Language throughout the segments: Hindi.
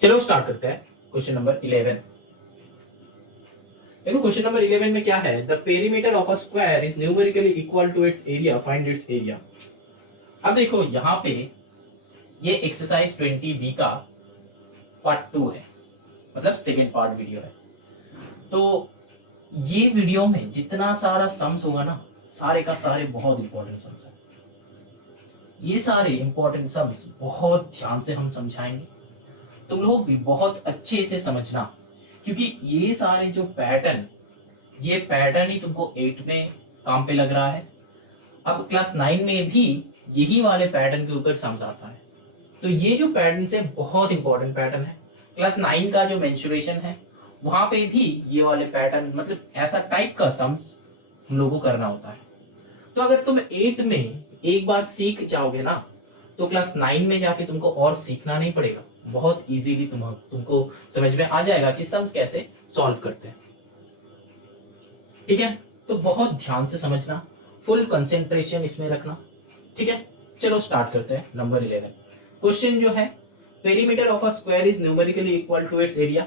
चलो स्टार्ट करते हैं क्वेश्चन नंबर 11। देखो क्वेश्चन नंबर 11 में क्या है, the perimeter of a square is numerically equal to its area, find its area. अब देखो यहाँ पे ये एक्सरसाइज 20B का पार्ट 2 है, मतलब सेकेंड पार्ट वीडियो है। तो ये वीडियो में जितना सारा सम्स होगा ना, सारे का सारे बहुत इंपॉर्टेंट सम्स है। ये सारे इंपॉर्टेंट सम्स बहुत ध्यान से हम समझाएंगे, तुम लोग भी बहुत अच्छे से समझना, क्योंकि ये सारे जो पैटर्न, ये पैटर्न ही तुमको 8 में काम पे लग रहा है। अब क्लास 9 में भी यही वाले पैटर्न के ऊपर सम्स आता है। तो ये जो पैटर्न से बहुत इंपॉर्टेंट पैटर्न है। क्लास 9 का जो मेंसुरेशन है वहां पे भी ये वाले पैटर्न, मतलब ऐसा टाइप का सम्स हम लोगों को करना होता है। तो अगर तुम 8 में एक बार सीख जाओगे ना, तो क्लास 9 में जाके तुमको और सीखना नहीं पड़ेगा, बहुत इजीली तुमको समझ में आ जाएगा कि सम्स कैसे सॉल्व करते हैं। ठीक है, तो बहुत ध्यान से समझना, फुल कंसेंट्रेशन इसमें रखना। ठीक है, चलो स्टार्ट करते हैं। नंबर 11 क्वेश्चन जो है, perimeter of a square is numerically equal to its area.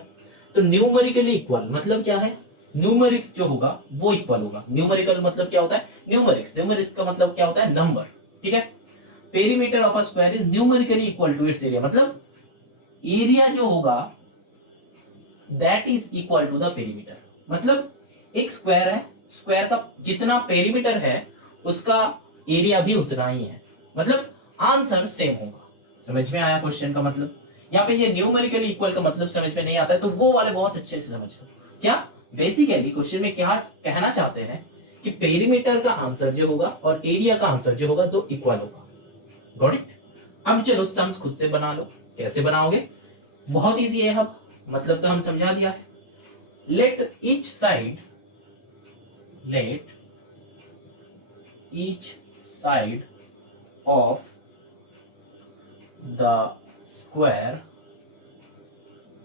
तो न्यूमेरिकली इक्वल मतलब क्या है, न्यूमेरिक्स जो होगा वो इक्वल होगा। न्यूमेरिकल मतलब क्या होता है, न्यूमेरिक्स, न्यूमेरिक्स का मतलब क्या होता है, नंबर। ठीक है, perimeter of a square is numerically equal to its area, मतलब एरिया जो होगा that is equal to the perimeter. मतलब एक स्क्वायर है, स्क्वायर का जितना पेरीमीटर है उसका एरिया भी उतना ही है, मतलब आंसर सेम होगा। समझ में आया क्वेश्चन का मतलब? यहाँ पे ये न्यूमेरिकली इक्वल का मतलब समझ में नहीं आता है तो वो वाले बहुत अच्छे से समझ लो। क्या बेसिकली क्वेश्चन में क्या कहना चाहते हैं कि पेरीमीटर का आंसर जो होगा और एरिया का आंसर जो होगा तो इक्वल होगा। Got it? अब चलो सम्स खुद से बना लो। कैसे बनाओगे? बहुत इजी है। अब मतलब तो हम समझा दिया है। Let each side of the square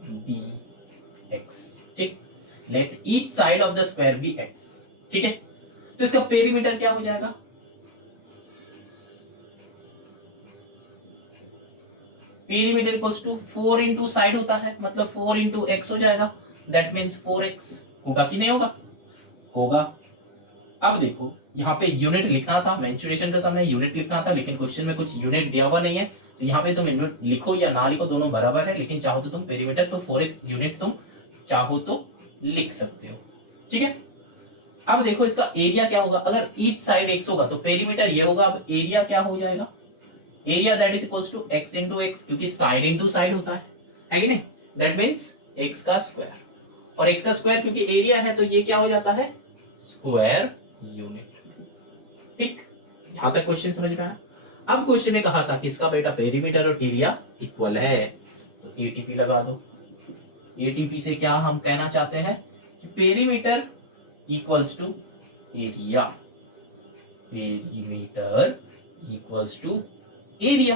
be X. ठीक, let each side of the square be X. ठीक है, तो इसका पेरीमीटर क्या हो जाएगा? Perimeter equals to 4 into side होता है, मतलब 4 इंटू एक्स हो जाएगा। That means 4x। होगा कि नहीं होगा? होगा। अब देखो यहाँ पे यूनिट लिखना था, मेंसुरेशन का समय यूनिट लिखना था, लेकिन क्वेश्चन में कुछ यूनिट दिया हुआ नहीं है, तो यहाँ पे तुम यूनिट लिखो या ना लिखो दोनों बराबर है, लेकिन चाहो तो तुम पेरीमीटर तो 4x यूनिट तुम चाहो तो लिख सकते हो। ठीक है, अब देखो इसका एरिया क्या होगा। अगर ईच साइड x होगा तो पेरीमीटर ये होगा। अब एरिया क्या हो जाएगा? Area that is equals to x into x, क्योंकि साइड इंटू साइड होता है कि नहीं? दैट मीन्स x का स्क्वायर, और x का स्क्वायर क्योंकि एरिया है तो ये क्या हो जाता है? Square unit. ठीक, यहां तक क्वेश्चन समझ में आया? अब क्वेश्चन में कहा था कि इसका बेटा पेरीमीटर और एरिया इक्वल है, तो एटीपी लगा दो। एटीपी से क्या हम कहना चाहते हैं कि perimeter equals to area, perimeter equals to area.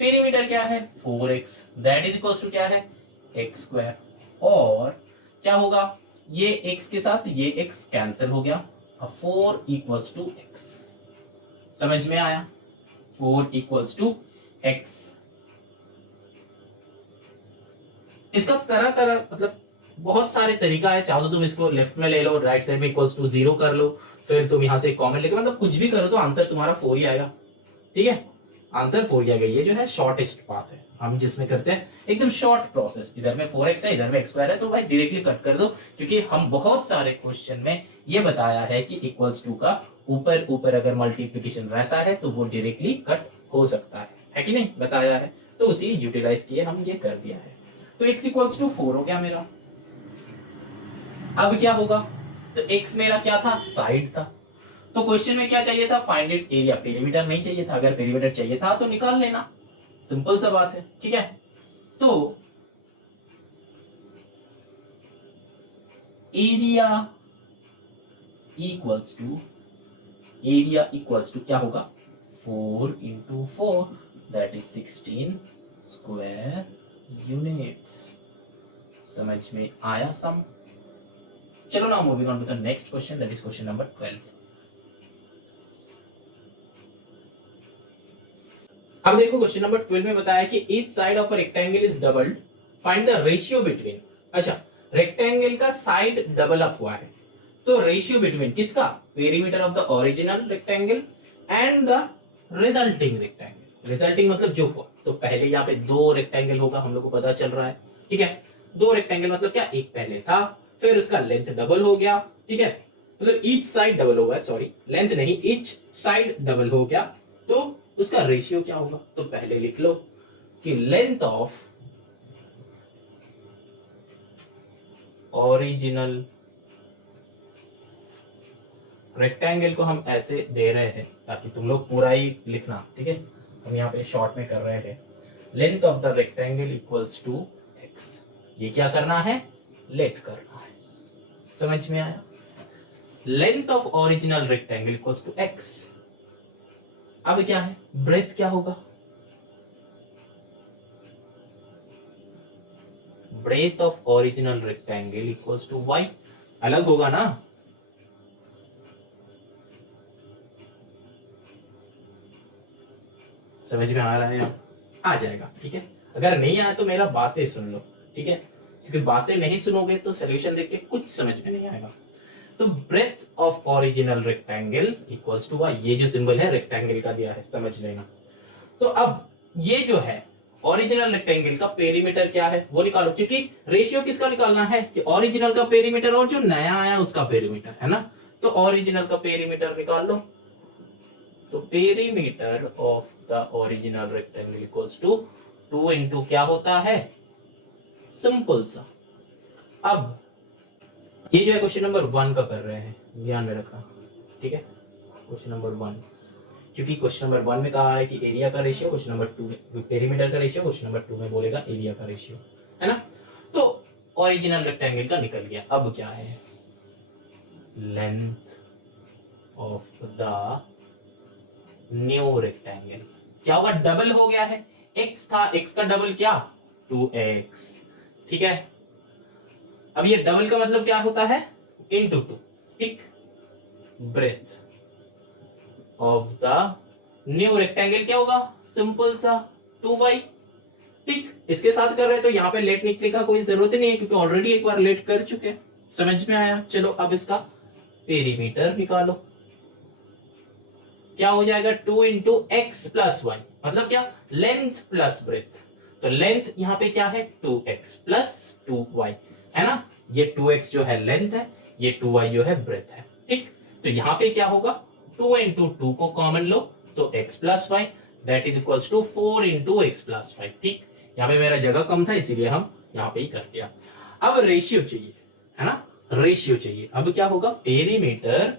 Perimeter क्या है? 4x, that is equals to क्या है? X square. और क्या होगा? ये x के साथ ये x कैंसिल हो गया, 4 इक्वल्स टू x। समझ में आया? 4 इक्वल्स टू x। इसका तरह तरह मतलब बहुत सारे तरीका है। चाहो तो तुम इसको लेफ्ट में ले लो, राइट साइड में इक्वल्स टू 0 कर लो, फिर तुम यहां से कॉमन लेके मतलब कुछ भी करो तो आंसर तुम्हारा 4 ही आएगा। ठीक है, आंसर 4 ही आएगा। ये जो है शॉर्टेस्ट पाथ है हम जिसमें करते हैं, एकदम शॉर्ट प्रोसेस। इधर में 4x है, इधर में x स्क्वायर है, तो भाई डायरेक्टली कट कर दो, क्योंकि हम बहुत सारे क्वेश्चन में ये बताया है कि इक्वल्स टू का ऊपर ऊपर अगर मल्टीप्लिकेशन रहता है तो वो डायरेक्टली कट हो सकता है कि नहीं? बताया है, तो उसी यूटिलाइज किए हम ये कर दिया है। तो x इक्वल्स टू 4 हो गया मेरा। अब क्या होगा? तो x मेरा क्या था? साइड था। तो क्वेश्चन में क्या चाहिए था, फाइंड इट्स एरिया, पेरीमीटर नहीं चाहिए था। अगर पेरीमीटर चाहिए था तो निकाल लेना, सिंपल सा बात है, ठीक है। तो एरिया इक्वल्स टू क्या होगा, 4 into 4 that is 16 square units. समझ में आया सम? चलो now moving on to the next question, that is question number 12। अब देखो क्वेश्चन नंबर 12 में बताया कि each side of a rectangle is doubled, find the ratio between. अच्छा, रेक्टेंगल का साइड डबल अप हुआ है, तो रेशियो बिटवीन किसका, perimeter of the original rectangle and the resulting rectangle. Resulting मतलब जो हुआ, तो पहले यहाँ पे दो रेक्टेंगल होगा, हम लोग को पता चल रहा है, ठीक है। दो रेक्टेंगल मतलब क्या, एक पहले था, फिर उसका लेंथ डबल हो गया, ठीक है, मतलब ईच साइड डबल हो गया, सॉरी लेंथ नहीं, ईच साइड डबल हो गया, तो उसका रेशियो क्या होगा। तो पहले लिख लो कि लेंथ ऑफ ओरिजिनल रेक्टेंगल को हम ऐसे दे रहे हैं ताकि तुम लोग पूरा ही लिखना, ठीक है। हम यहाँ पे शॉर्ट में कर रहे हैं, length of the rectangle equals to x. ये क्या करना है, लेट करना है, समझ में आया। Length of original rectangle equals to x. अब क्या है, ब्रेथ क्या होगा, breadth of original rectangle equals to y. अलग होगा ना, समझ में आ रहा है, आ जाएगा, ठीक है। अगर नहीं आया तो मेरा बातें सुन लो, ठीक है, क्योंकि बातें नहीं सुनोगे तो सॉल्यूशन देख के कुछ समझ में नहीं आएगा। तो breadth of original rectangle equals to y, ये जो सिंबल है रेक्टेंगल का दिया है, समझ लेना। तो अब ये जो है ओरिजिनल रेक्टेंगल का पेरीमीटर क्या है वो निकालो, क्योंकि रेशियो किसका निकालना है, कि ओरिजिनल का पेरीमीटर और जो नया आया उसका पेरीमीटर, है ना। तो ओरिजिनल का पेरीमीटर निकाल लो, तो perimeter of the original rectangle equals to 2 into क्या होता है, सिंपल सा। अब ये जो है क्वेश्चन नंबर 1 का कर रहे हैं, ध्यान में रखना, ठीक है। क्वेश्चन नंबर 1, क्योंकि क्वेश्चन नंबर 1 में कहा है कि एरिया का रेशियो, क्वेश्चन नंबर 2 में पेरीमीटर का रेशियो, क्वेश्चन नंबर 2 में बोलेगा एरिया का रेशियो, है ना। तो ओरिजिनल रेक्टेंगल का निकल गया। अब क्या है, length of the new rectangle क्या होगा, डबल हो गया है, x था, x का डबल क्या, 2x, ठीक है। अब ये डबल का मतलब क्या होता है, इनटू 2, ठीक। Breadth of the new rectangle क्या होगा, सिंपल सा 2y, ठीक। इसके साथ कर रहे हैं तो यहाँ पे लेट निकलने का कोई जरूरत ही नहीं है, क्योंकि ऑलरेडी एक बार लेट कर चुके। समझ में आया? चलो अब इसका पेरीमीटर निकालो, क्या हो जाएगा, 2 इंटू एक्स प्लस वाई, मतलब क्या, लेंथ प्लस ब्रेथ। तो लेंथ यहाँ पे क्या है, 2x प्लस 2y, है ना। ये 2x जो है लेंथ है, ये 2y जो है ब्रेथ है, ठीक। तो यहाँ पे क्या होगा, 2 इंटू 2 को कॉमन लो तो x plus y that is equals to 4 into x plus y, ठीक। यहाँ पे मेरा जगह कम था इसीलिए हम यहाँ पे ही कर दिया। अब रेशियो चाहिए, है ना, रेशियो चाहिए। अब क्या होगा, पेरीमीटर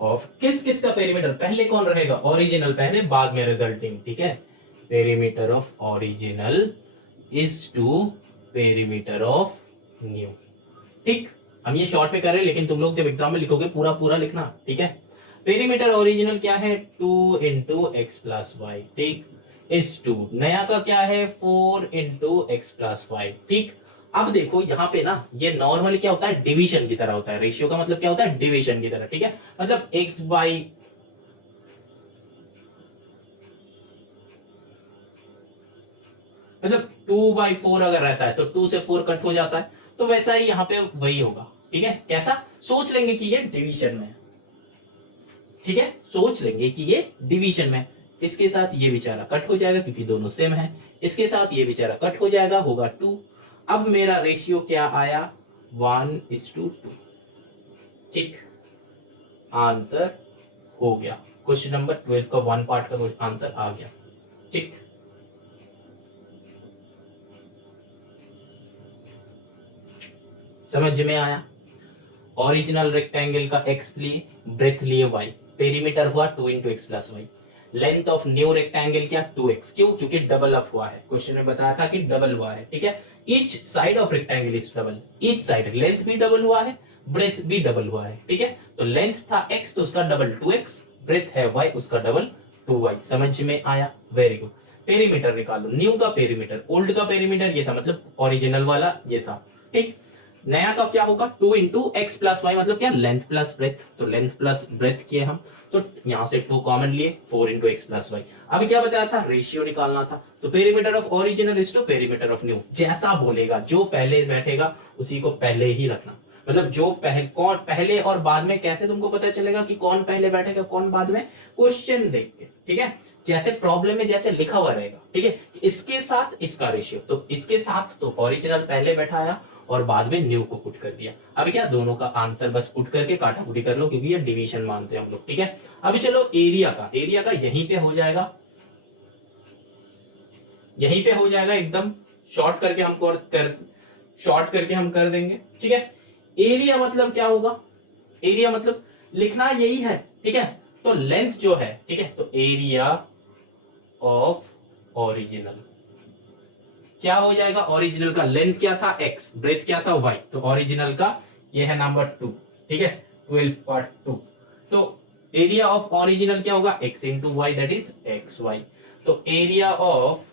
ऑफ किस किस का पेरीमीटर, पहले कौन रहेगा, ओरिजिनल पहले, बाद में रिजल्टिंग, ठीक है। Perimeter of original is to perimeter of new, ठीक। हम ये शॉर्ट में कर रहे हैं, लेकिन तुम लोग जब एग्जाम में लिखोगे पूरा पूरा लिखना, ठीक है। पेरीमीटर ओरिजिनल क्या है, 2 इंटू एक्स प्लस वाई, ठीक, इज टू नया का क्या है, 4 इंटू एक्स प्लस वाई, ठीक। अब देखो यहाँ पे ना, ये नॉर्मली क्या होता है, डिवीजन की तरह होता है। रेशियो का मतलब क्या होता है, डिवीजन की तरह, ठीक है। मतलब एक्स बाई मतलब 2/4 अगर रहता है तो 2 से 4 कट हो जाता है, तो वैसा ही यहाँ पे वही होगा, ठीक है। कैसा, सोच लेंगे कि ये डिवीजन में, ठीक है, सोच लेंगे कि ये डिवीजन में। इसके साथ ये बेचारा कट हो जाएगा क्योंकि दोनों सेम है, इसके साथ ये बेचारा कट हो जाएगा, होगा 2। अब मेरा रेशियो क्या आया, 1:2, ठीक। आंसर हो गया, क्वेश्चन नंबर 12 का 1 पार्ट का आंसर आ गया, ठीक। समझ में आया? ओरिजिनल रेक्टेंगल का x लिए, ब्रेथ लिए y, पेरीमीटर हुआ 2 into x plus y, length of new rectangle क्या 2x, क्यों? क्योंकि डबल अप हुआ है, क्वेश्चन में बताया था कि डबल हुआ है, ठीक है। Each side of rectangle is double, each side length भी डबल हुआ है, ब्रेथ भी डबल हुआ है, ठीक है। तो लेंथ था x तो उसका डबल 2x, ब्रेथ है y उसका डबल 2y। समझ में आया? Very good. पेरीमीटर निकालो, न्यू का पेरीमीटर, ओल्ड का पेरीमीटर ये था, मतलब ओरिजिनल वाला ये था, ठीक। नया का क्या होगा 2 इंटू एक्स प्लस वाई, मतलब क्या लेंथ प्लस ब्रेथ, तो लेंथ प्लस ब्रेथ किए हम, तो यहां से 2 कॉमन लिए, 4 इंटू एक्स प्लस वाई। अभी क्या बताया था? रेशियो निकालना था, तो perimeter of original is to perimeter of new, जैसा बोलेगा जो पहले बैठेगा उसी को पहले ही रखना, मतलब जो कौन पहले और बाद में, कैसे तुमको पता चलेगा कि कौन पहले बैठेगा कौन बाद में? क्वेश्चन देख के, ठीक है, जैसे प्रॉब्लम में जैसे लिखा हुआ रहेगा, ठीक है, इसके साथ इसका रेशियो, तो इसके साथ तो ओरिजिनल पहले बैठाया और बाद में न्यू को पुट कर दिया। अभी क्या दोनों का आंसर बस पुट करके काटाकुटी कर लो, क्योंकि ये डिवीजन मानते हैं हम लोग, ठीक है। अभी चलो एरिया का यहीं पे हो जाएगा, यहीं पे हो जाएगा, एकदम शॉर्ट करके हम कर देंगे, ठीक है। एरिया मतलब क्या होगा? एरिया मतलब लिखना यही है, ठीक है। तो लेंथ जो है, ठीक है, तो एरिया ऑफ ओरिजिनल क्या हो जाएगा? ओरिजिनल का लेंथ क्या था x, ब्रेथ क्या था y, तो ओरिजिनल का ये है नंबर 2, ठीक है, 12/2। तो एरिया ऑफ ओरिजिनल क्या होगा? x into y, that is xy। तो एरिया ऑफ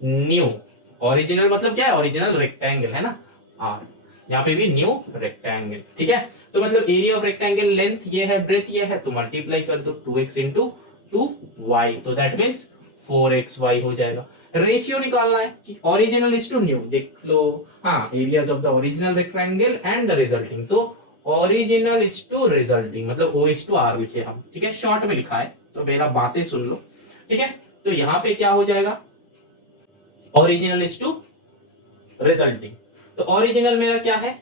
न्यू, ओरिजिनल मतलब क्या है? ओरिजिनल रेक्टेंगल है ना, r, यहाँ पे भी न्यू रेक्टेंगल, ठीक है। तो मतलब एरिया ऑफ रेक्टेंगल, लेंथ ये है, ब्रेथ ये है, तो मल्टीप्लाई कर दो 2x इंटू 2y, तो दैट मीन्स 4xy हो जाएगा। रेशियो निकालना है कि ओरिजिनल इज टू न्यू, देख लो, हाँ, areas of the original rectangle and the resulting, तो ओरिजिनल इज टू रिजल्टिंग, मतलब ओ इज टू आर लिखे हम, ठीक है, शॉर्ट में लिखा है, तो मेरा बातें सुन लो, ठीक है। तो यहाँ पे क्या हो जाएगा? ओरिजिनल इज टू रिजल्टिंग, तो ओरिजिनल मेरा क्या है?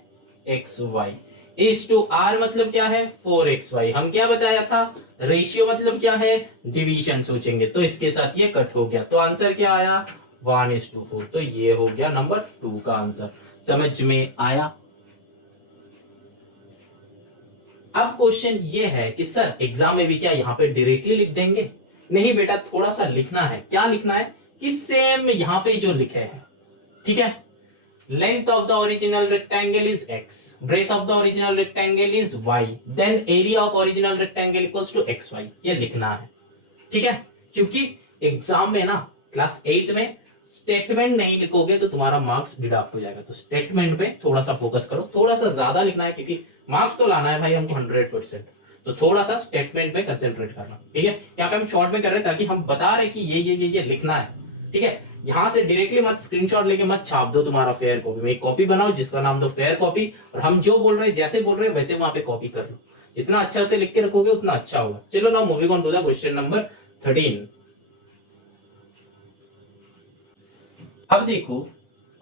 X y, is to R मतलब क्या है? 4xy। हम क्या बताया था? रेशियो मतलब क्या है? डिवीजन सोचेंगे, तो इसके साथ ये कट हो गया, तो आंसर क्या आया? 1:4, तो ये हो गया नंबर 2 का आंसर। समझ में आया? अब क्वेश्चन ये है कि सर एग्जाम में भी क्या यहाँ पे डायरेक्टली लिख देंगे? नहीं बेटा, थोड़ा सा लिखना है। क्या लिखना है? कि सेम यहाँ पे जो लिखे हैं, ठीक है, length of the original rectangle is x, breadth of the original rectangle is y, then area of original rectangle equals to xy, ये लिखना है, ठीक है। क्योंकि एग्जाम में ना क्लास 8 में स्टेटमेंट नहीं लिखोगे तो तुम्हारा मार्क्स डिडक्ट हो जाएगा, तो स्टेटमेंट पे थोड़ा सा फोकस करो, थोड़ा सा ज्यादा लिखना है, क्योंकि मार्क्स तो लाना है भाई हमको 100%, तो थोड़ा सा स्टेटमेंट पे कंसेंट्रेट करना, ठीक है। यहाँ पे हम शॉर्ट में कर रहे हैं ताकि हम बता रहे कि ये लिखना है, ठीक है। यहां से डायरेक्टली मत स्क्रीनशॉट लेके मत छाप दो तुम्हारा फेयर कॉपी में, एक कॉपी बनाओ जिसका नाम दो फेयर कॉपी, और हम जो बोल रहे हैं जैसे बोल रहे हैं वैसे वहां पे कॉपी कर लो, जितना अच्छा से लिख के रखोगे उतना अच्छा होगा। चलो now moving on to the question number 13। अब देखो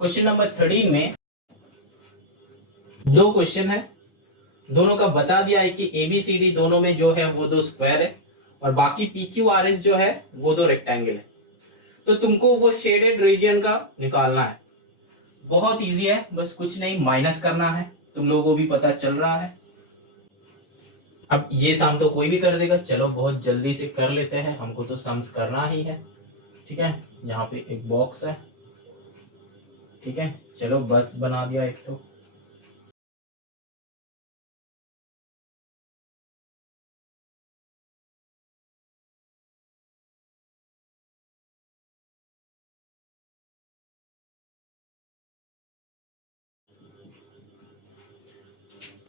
क्वेश्चन नंबर 13 में दो क्वेश्चन है, दोनों का बता दिया है कि ABCD दोनों में जो है वो दो स्क्वायर है, और बाकी PQRS जो है वो दो रेक्टेंगल है। तो तुमको वो शेडेड रीजन का निकालना है, बहुत इजी है, बस कुछ नहीं, माइनस करना है, तुम लोगों को भी पता चल रहा है। अब ये सम तो कोई भी कर देगा, चलो बहुत जल्दी से कर लेते हैं, हमको तो सम्स करना ही है, ठीक है। यहाँ पे एक बॉक्स है, ठीक है, चलो बस बना दिया एक तो।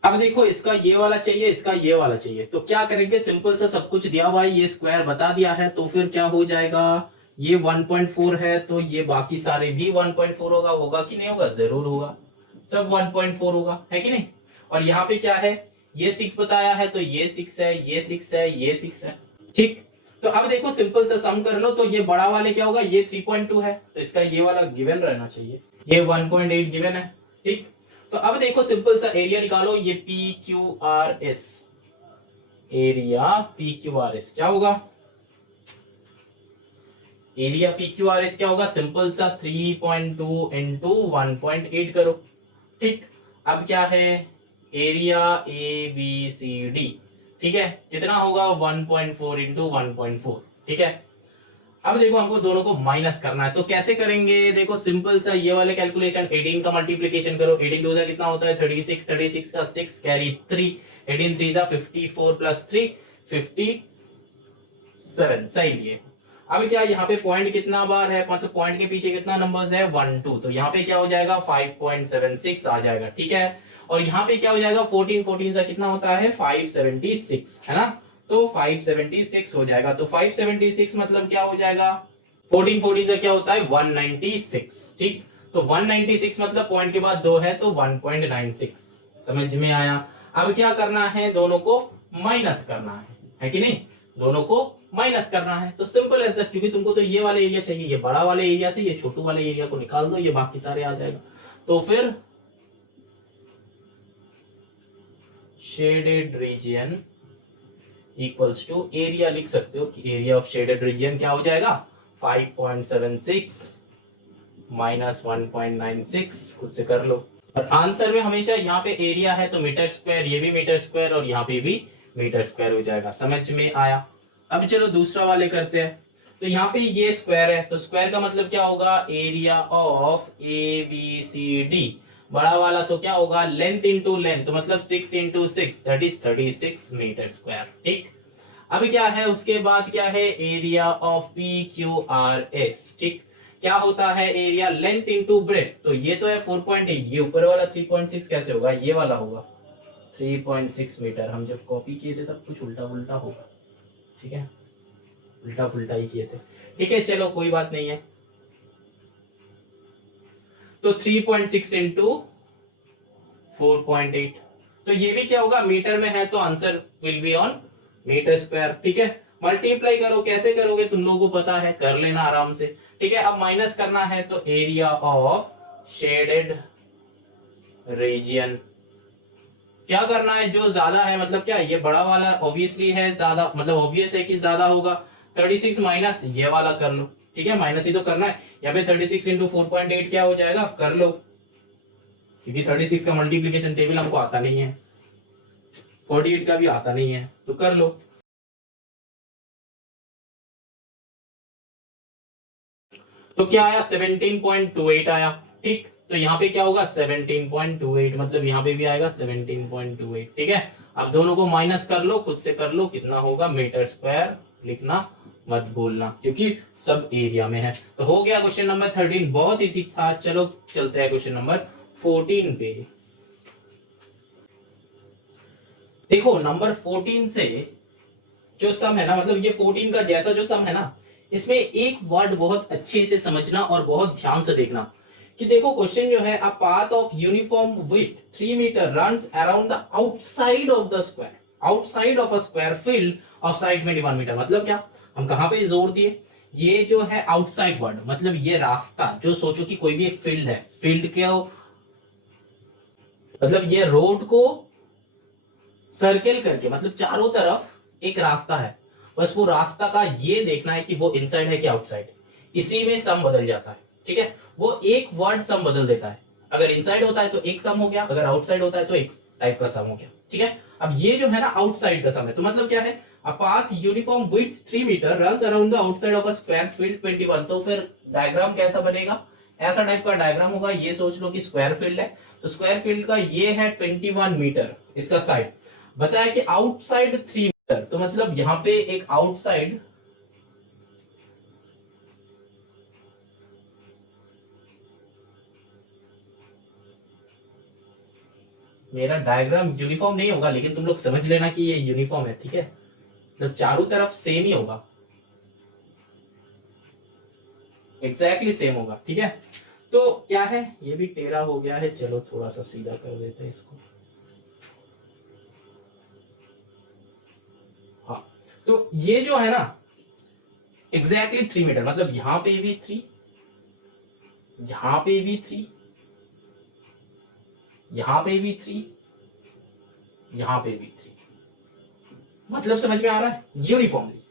अब देखो इसका ये वाला चाहिए, इसका ये वाला चाहिए, तो क्या करेंगे? सिंपल सा, सब कुछ दिया हुआ है, ये स्क्वायर बता दिया है, तो फिर क्या हो जाएगा? ये 1.4 है तो ये बाकी सारे भी 1.4 होगा, होगा कि नहीं होगा? जरूर होगा, सब 1.4 होगा, है कि नहीं। और यहाँ पे क्या है? ये 6 बताया है, तो ये 6 है, ये 6 है, ये 6 है, ठीक। तो अब देखो सिंपल सा सम कर लो, तो ये बड़ा वाले क्या होगा? ये 3.2 है, तो इसका ये वाला गिवन रहना चाहिए, ये 1.8 गिवन है, ठीक। तो अब देखो सिंपल सा एरिया निकालो, ये PQRS, एरिया PQRS क्या होगा? एरिया PQRS क्या होगा? सिंपल सा 3.2 इंटू 1.8 करो, ठीक। अब क्या है? Area A B C D, ठीक है, कितना होगा 1.4 इंटू 1.4, ठीक है। अब देखो हमको दोनों को माइनस करना है, तो कैसे करेंगे, देखो सिंपल सा ये वाले कैलकुलेशन, 18 का मल्टीप्लीकेशन करो, 18 टू कितना होता है 36, 36 का 6 कैरी 3, 18 3 जा 54 प्लस 3 57, सही लिए। अब क्या यहाँ पे पॉइंट कितना बार है, मतलब पॉइंट के पीछे कितना नंबर्स है 1 2, तो यहाँ पे क्या हो जाएगा 5.76 आ जाएगा, ठीक है। और यहाँ पे क्या हो जाएगा 14 14 से कितना होता है 576, है ना, तो 576 हो जाएगा। तो 576 मतलब क्या हो जाएगा 14 14 से क्या होता है 196, ठीक। तो 196 मतलब पॉइंट के बाद 2 है तो 1.96, समझ में आया। अब क्या करना है, दोनों को माइनस करना है कि नहीं, दोनों को माइनस करना है। तो सिंपल एज दैट, क्योंकि तुमको तो ये वाले एरिया चाहिए, ये बड़ा वाले एरिया से ये छोटू वाले एरिया को निकाल दो, ये बाकी सारे आ जाएगा। तो फिर shaded region equals to area, लिख सकते हो कि एरिया ऑफ शेडेड रीजन क्या हो जाएगा 5.76 माइनस 1.96, खुद से कर लो। और आंसर में हमेशा यहाँ पे एरिया है तो मीटर स्क्वायर, ये भी मीटर स्क्वायर और यहाँ पे भी मीटर स्क्वायर हो जाएगा, समझ में आया। अब चलो दूसरा वाले करते हैं। तो यहाँ पे ये स्क्वायर है, तो स्क्वायर का मतलब क्या होगा area of A B C D, बड़ा वाला तो क्या होगा लेंथ इंटू लेंथ, तो मतलब 6 इंटू 6 दैट इज 36 मीटर स्क्वायर, ठीक। अब क्या है उसके बाद क्या है area of P Q R S, ठीक। क्या होता है एरिया लेंथ इंटू ब्रेथ, तो ये तो है 4.8, ये ऊपर वाला 3.6 कैसे होगा, ये वाला होगा 3.6 मीटर। हम जब कॉपी किए थे तब कुछ उल्टा उल्टा होगा, ठीक है, उल्टा फुल्टा ही किए थे, ठीक है, चलो कोई बात नहीं है। तो 3.6 इंटू 4.8, तो ये भी क्या होगा मीटर में है तो answer will be on meter square, ठीक है। मल्टीप्लाई करो, कैसे करोगे तुम लोगों को पता है, कर लेना आराम से, ठीक है। अब माइनस करना है तो एरिया ऑफ शेडेड रीजन, क्या करना है जो ज्यादा है, मतलब क्या ये बड़ा वाला ऑब्वियसली है ज्यादा, मतलब ऑब्वियस है कि ज्यादा होगा, 36 माइनस ये वाला कर लो, ठीक है, माइनस ही तो करना है। यहाँ पे 36 इंटू 4.8 क्या हो जाएगा, कर लो, क्योंकि 36 का मल्टीप्लीकेशन टेबल हमको आता नहीं है, 48 का भी आता नहीं है, तो कर लो। तो क्या आया 17.28 आया, ठीक। तो यहाँ पे क्या होगा 17.28, मतलब यहाँ पे भी आएगा 17.28, ठीक है। अब दोनों को माइनस कर लो, खुद से कर लो कितना होगा मीटर स्क्वायर, लिखना मत भूलना क्योंकि सब एरिया में है। तो हो गया क्वेश्चन नंबर 13, बहुत इजी था। चलो चलते हैं क्वेश्चन नंबर 14 पे। देखो नंबर 14 से जो सम है ना, मतलब ये 14 का जैसा जो सम है ना, इसमें एक वर्ड बहुत अच्छे से समझना और बहुत ध्यान से देखना कि देखो क्वेश्चन जो है, a path of uniform width 3 meter runs around the outside of the square, outside of a square field of side 21 meter. मतलब क्या, हम कहां पे जोर दिए, ये जो है आउटसाइड वर्ड, मतलब ये रास्ता, जो सोचो कि कोई भी एक फील्ड है, फील्ड के मतलब ये रोड को सर्किल करके, मतलब चारों तरफ एक रास्ता है, बस वो रास्ता का ये देखना है कि वो इनसाइड है कि आउटसाइड, इसी में सम बदल जाता है, ठीक है। वो एक वर्ड सम बदल देता है, अगर इनसाइड होता है तो एक सम हो गया, अगर आउटसाइड होता है तो एक टाइप का सम हो गया, ठीक है। अब ये जो है ना आउटसाइड का सम है, तो मतलब क्या है, a path uniform width 3 meter runs around the outside of a square field 21, तो फिर डायग्राम कैसा बनेगा, ऐसा टाइप का डायग्राम होगा। ये सोच लो कि स्क्वायर फील्ड है, तो स्क्वायर फील्ड का ये है 21 मीटर इसका साइड, बताया कि आउटसाइड 3 मीटर, तो मतलब यहां पे एक आउटसाइड, मेरा डायग्राम यूनिफॉर्म नहीं होगा लेकिन तुम लोग समझ लेना कि ये यूनिफॉर्म है, ठीक है, मतलब चारों तरफ सेम ही होगा, एग्जैक्टली सेम होगा, ठीक है। तो क्या है, ये भी टेढ़ा हो गया है, चलो थोड़ा सा सीधा कर देते हैं इसको। हाँ, तो ये जो है ना एग्जैक्टली 3 मीटर, मतलब यहां पे भी 3, यहां पे भी 3, यहां पे भी 3, यहां पे भी 3, मतलब समझ में आ रहा है यूनिफॉर्मली।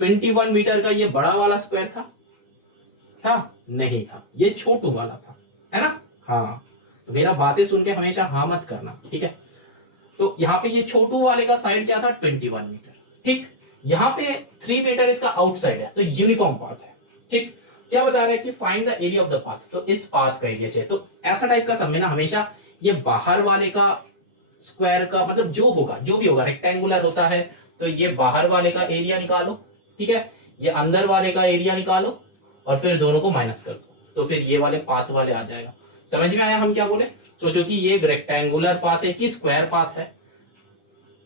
21 मीटर का ये बड़ा वाला स्क्वायर था नहीं था, ये छोटू वाला था, है ना। हाँ, तो मेरा बातें सुन के हमेशा हाँ मत करना, ठीक है। तो यहाँ पे ये छोटू वाले का साइड क्या था 21 मीटर, ठीक। यहाँ पे 3 मीटर इसका आउटसाइड है, तो यूनिफॉर्म पाथ है, ठीक। क्या बता रहा है कि find the area of the path, तो इस पाथ का एरिया चाहिए। तो ऐसा टाइप का सम में ना हमेशा ये बाहर वाले का स्क्वायर का मतलब जो होगा, जो भी होगा, रेक्टेंगुलर होता है तो ये बाहर वाले का एरिया निकालो, ठीक है, ये अंदर वाले का एरिया निकालो और फिर दोनों को माइनस कर दो, तो फिर ये वाले पाथ वाले आ जाएगा। समझ में आया हम क्या बोले? सोचो कि ये रेक्टेंगुलर पाथ है कि स्क्वायर पाथ है,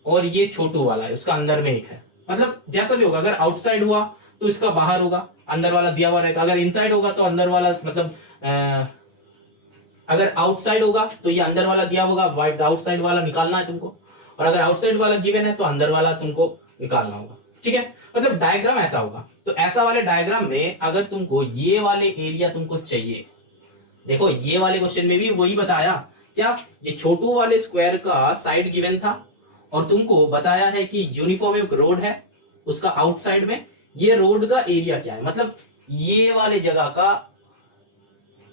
और ये छोटू वाला है, उसका अंदर में एक है, मतलब जैसा भी होगा, अगर आउटसाइड हुआ तो इसका बाहर होगा, अंदर वाला दिया हुआ रहेगा, अगर इनसाइड होगा तो अंदर वाला मतलब अगर आउटसाइड होगा तो ये अंदर वाला दिया होगा, वाइट आउटसाइड वाला निकालना है तुमको, और अगर आउटसाइड वाला गिवन है तो अंदर वाला तुमको निकालना होगा, ठीक है। मतलब डायग्राम ऐसा होगा। तो ऐसा वाले डायग्राम में अगर तुमको ये वाले एरिया तुमको चाहिए, देखो ये वाले क्वेश्चन में भी वही बताया, क्या ये छोटू वाले स्क्वायर का साइड गिवन था और तुमको बताया है कि यूनिफॉर्म एक रोड है, उसका आउटसाइड में ये रोड का एरिया क्या है, मतलब ये वाले जगह का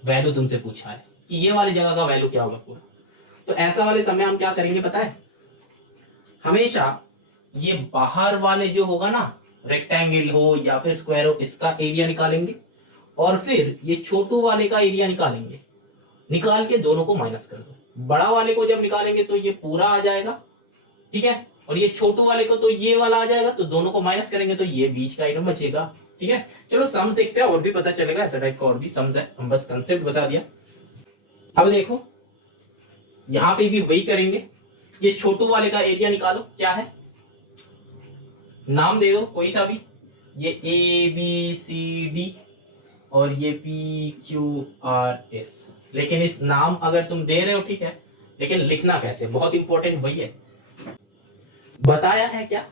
वैल्यू तुमसे पूछा है कि ये वाली जगह का वैल्यू क्या होगा पूरा। तो ऐसा वाले समय हम क्या करेंगे पता है, हमेशा ये बाहर वाले जो होगा ना, रेक्टेंगल हो या फिर स्क्वायर हो, इसका एरिया निकालेंगे और फिर ये छोटू वाले का एरिया निकालेंगे, निकाल के दोनों को माइनस कर दो। बड़ा वाले को जब निकालेंगे तो ये पूरा आ जाएगा, ठीक है, और ये छोटू वाले को तो ये वाला आ जाएगा, तो दोनों को माइनस करेंगे तो ये बीच का आइटम बचेगा, ठीक है। चलो सम्स देखते हैं और भी पता चलेगा, ऐसा टाइप का और भी सम्स है, हम बस कंसेप्ट बता दिया। अब देखो यहां पे भी वही करेंगे, ये छोटू वाले का एरिया निकालो, क्या है, नाम दे दो कोई सा भी, ये ए बी सी डी और ये पी क्यू आर एस, लेकिन इस नाम अगर तुम दे रहे हो ठीक है, लेकिन लिखना कैसे, बहुत इंपॉर्टेंट वही है। बताया है क्या,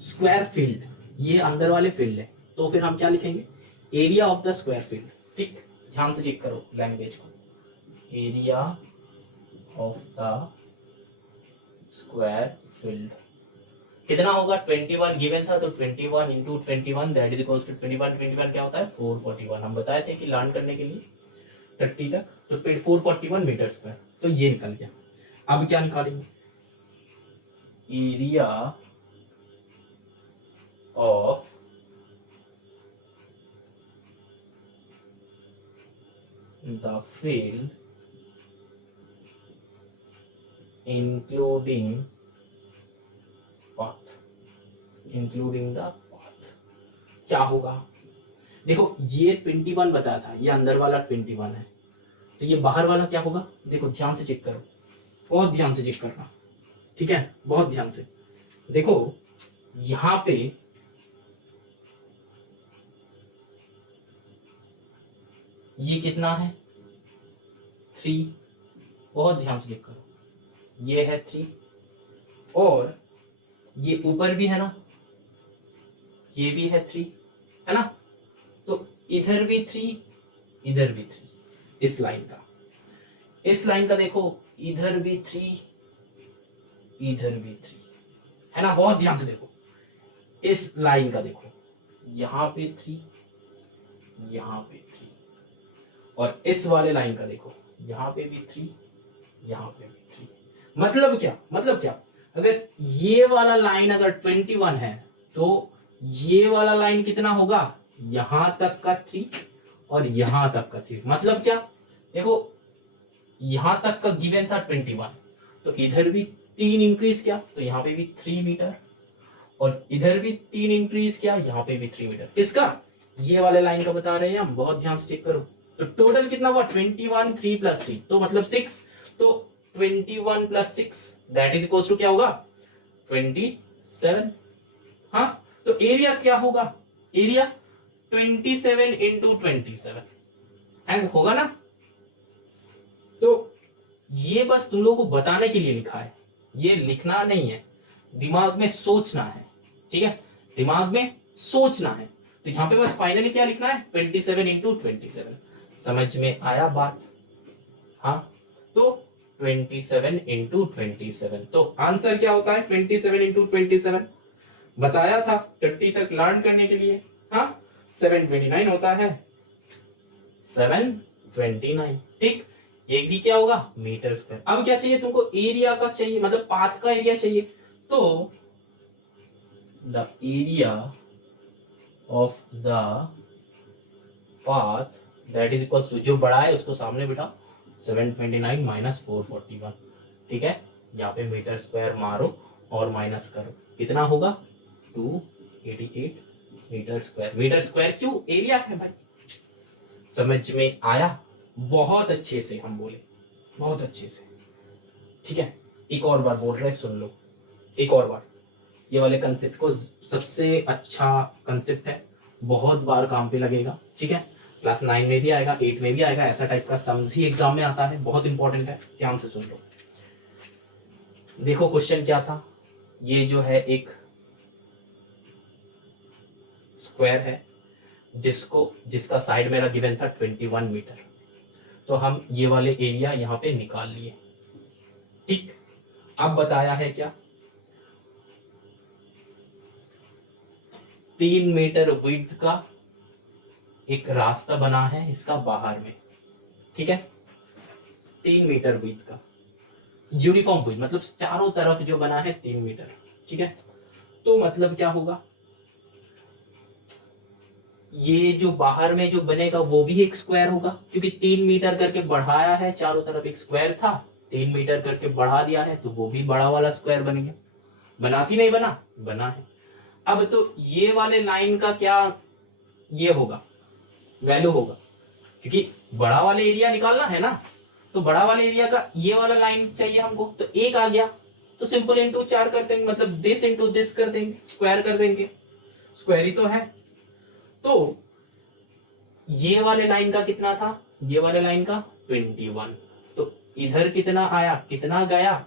स्क्वायर फील्ड, ये अंदर वाले फील्ड है, तो फिर हम क्या लिखेंगे, area of the square field, ठीक। ध्यान से चेक करो लैंग्वेज को, area of the square field कितना होगा, 21 गिवन था, तो 21 into 21 that is equals to 21 क्या होता है 441, हम बताए थे कि लर्न करने के लिए 30 तक, तो फिर 441 मीटर स्क्वायर, तो ये निकल गया। अब क्या निकालेंगे, area of the field including path, including the path क्या होगा, देखो ये 21 बताया था, ये अंदर वाला 21 है, तो ये बाहर वाला क्या होगा, देखो ध्यान से चेक करो, बहुत ध्यान से चेक करना, ठीक है, बहुत ध्यान से देखो। यहां पे ये कितना है 3, बहुत ध्यान से चेक करो, ये है 3 और ये ऊपर भी है ना, ये भी है 3 है ना, तो इधर भी 3 इधर भी 3, इस लाइन का देखो, इधर भी 3 इधर भी 3 है ना, बहुत ध्यान से देखो, इस लाइन का देखो, यहां पे 3 यहां पे 3 और इस वाले लाइन का देखो, यहां पे भी 3 यहां पे भी 3, मतलब क्या, अगर ये वाला लाइन अगर 21 है तो ये वाला लाइन कितना होगा, यहां तक का 3 और यहां तक का 3, मतलब क्या, देखो यहां तक का गिवन था 21, तो इधर भी 3 इंक्रीज किया, तो यहां पे भी 3 मीटर और इधर भी 3 इंक्रीज किया, यहां पे भी 3 मीटर, किसका, ये वाले लाइन का बता रहे हैं हम, बहुत ध्यान से चेक करो। तो टोटल कितना हुआ 21, 3 प्लस 3 तो मतलब 6, तो 21 plus 6 that is equals to क्या होगा 27। हाँ, तो एरिया क्या होगा, एरिया 27 इंटू 27 होगा ना। तो ये बस तुम लोगों को बताने के लिए लिखा है, ये लिखना नहीं है, दिमाग में सोचना है, ठीक है, दिमाग में सोचना है। तो यहां पे बस फाइनली क्या लिखना है 27 इंटू 27, समझ में आया बात। हाँ, तो 27 इंटू 27, तो आंसर क्या होता है 27 इंटू 27, बताया था 30 तक लर्न करने के लिए। हाँ, 729 होता है, 729, ठीक। ये भी क्या होगा, मीटर स्क्वायर। अब क्या चाहिए तुमको, एरिया का चाहिए, मतलब पाथ का एरिया चाहिए। तो the area of the path that is equal to, जो बड़ा है उसको सामने बिठाओ, 729 माइनस 441, ठीक है। यहाँ पे मीटर स्क्वायर मारो और माइनस करो, कितना होगा 288 मीटर स्क्वायर। मीटर स्क्वायर क्यों, एरिया है भाई। समझ में आया, बहुत अच्छे से हम बोले, बहुत अच्छे से, ठीक है। एक और बार बोल रहे, सुन लो एक और बार, ये वाले कंसेप्ट को, सबसे अच्छा कंसेप्ट है, बहुत बार काम पे लगेगा, ठीक है। क्लास 9 में भी आएगा, 8 में भी आएगा, ऐसा टाइप का सम्स ही एग्जाम में आता है, बहुत इंपॉर्टेंट है, ध्यान से सुन लो। देखो क्वेश्चन क्या था, ये जो है एक स्क्वायर है जिसका साइड मेरा गिवन था 21 मीटर, तो हम ये वाले एरिया यहाँ पे निकाल लिए, ठीक। अब बताया है क्या, 3 मीटर विड्थ का एक रास्ता बना है इसका बाहर में, ठीक है। 3 मीटर विड्थ का यूनिफॉर्म विड्थ, मतलब चारों तरफ जो बना है 3 मीटर, ठीक है। तो मतलब क्या होगा, ये जो बाहर में जो बनेगा वो भी एक स्क्वायर होगा, क्योंकि 3 मीटर करके बढ़ाया है, चारों तरफ एक स्क्वायर था, 3 मीटर करके बढ़ा दिया है, तो वो भी बड़ा वाला स्क्वायर बन गया। बना कि नहीं बना, बना है। अब तो ये वाले लाइन का क्या ये होगा, वैल्यू होगा, क्योंकि बड़ा वाले एरिया निकालना है ना, तो बड़ा वाले एरिया का ये वाला लाइन चाहिए हमको, तो एक आ गया, तो सिंपल इंटू 4 कर देंगे, मतलब दिस इंटू दिस कर देंगे, स्क्वायर कर देंगे, स्क्वायर ही तो है। तो ये वाले लाइन का कितना था, ये वाले लाइन का 21, तो इधर कितना आया, कितना गया,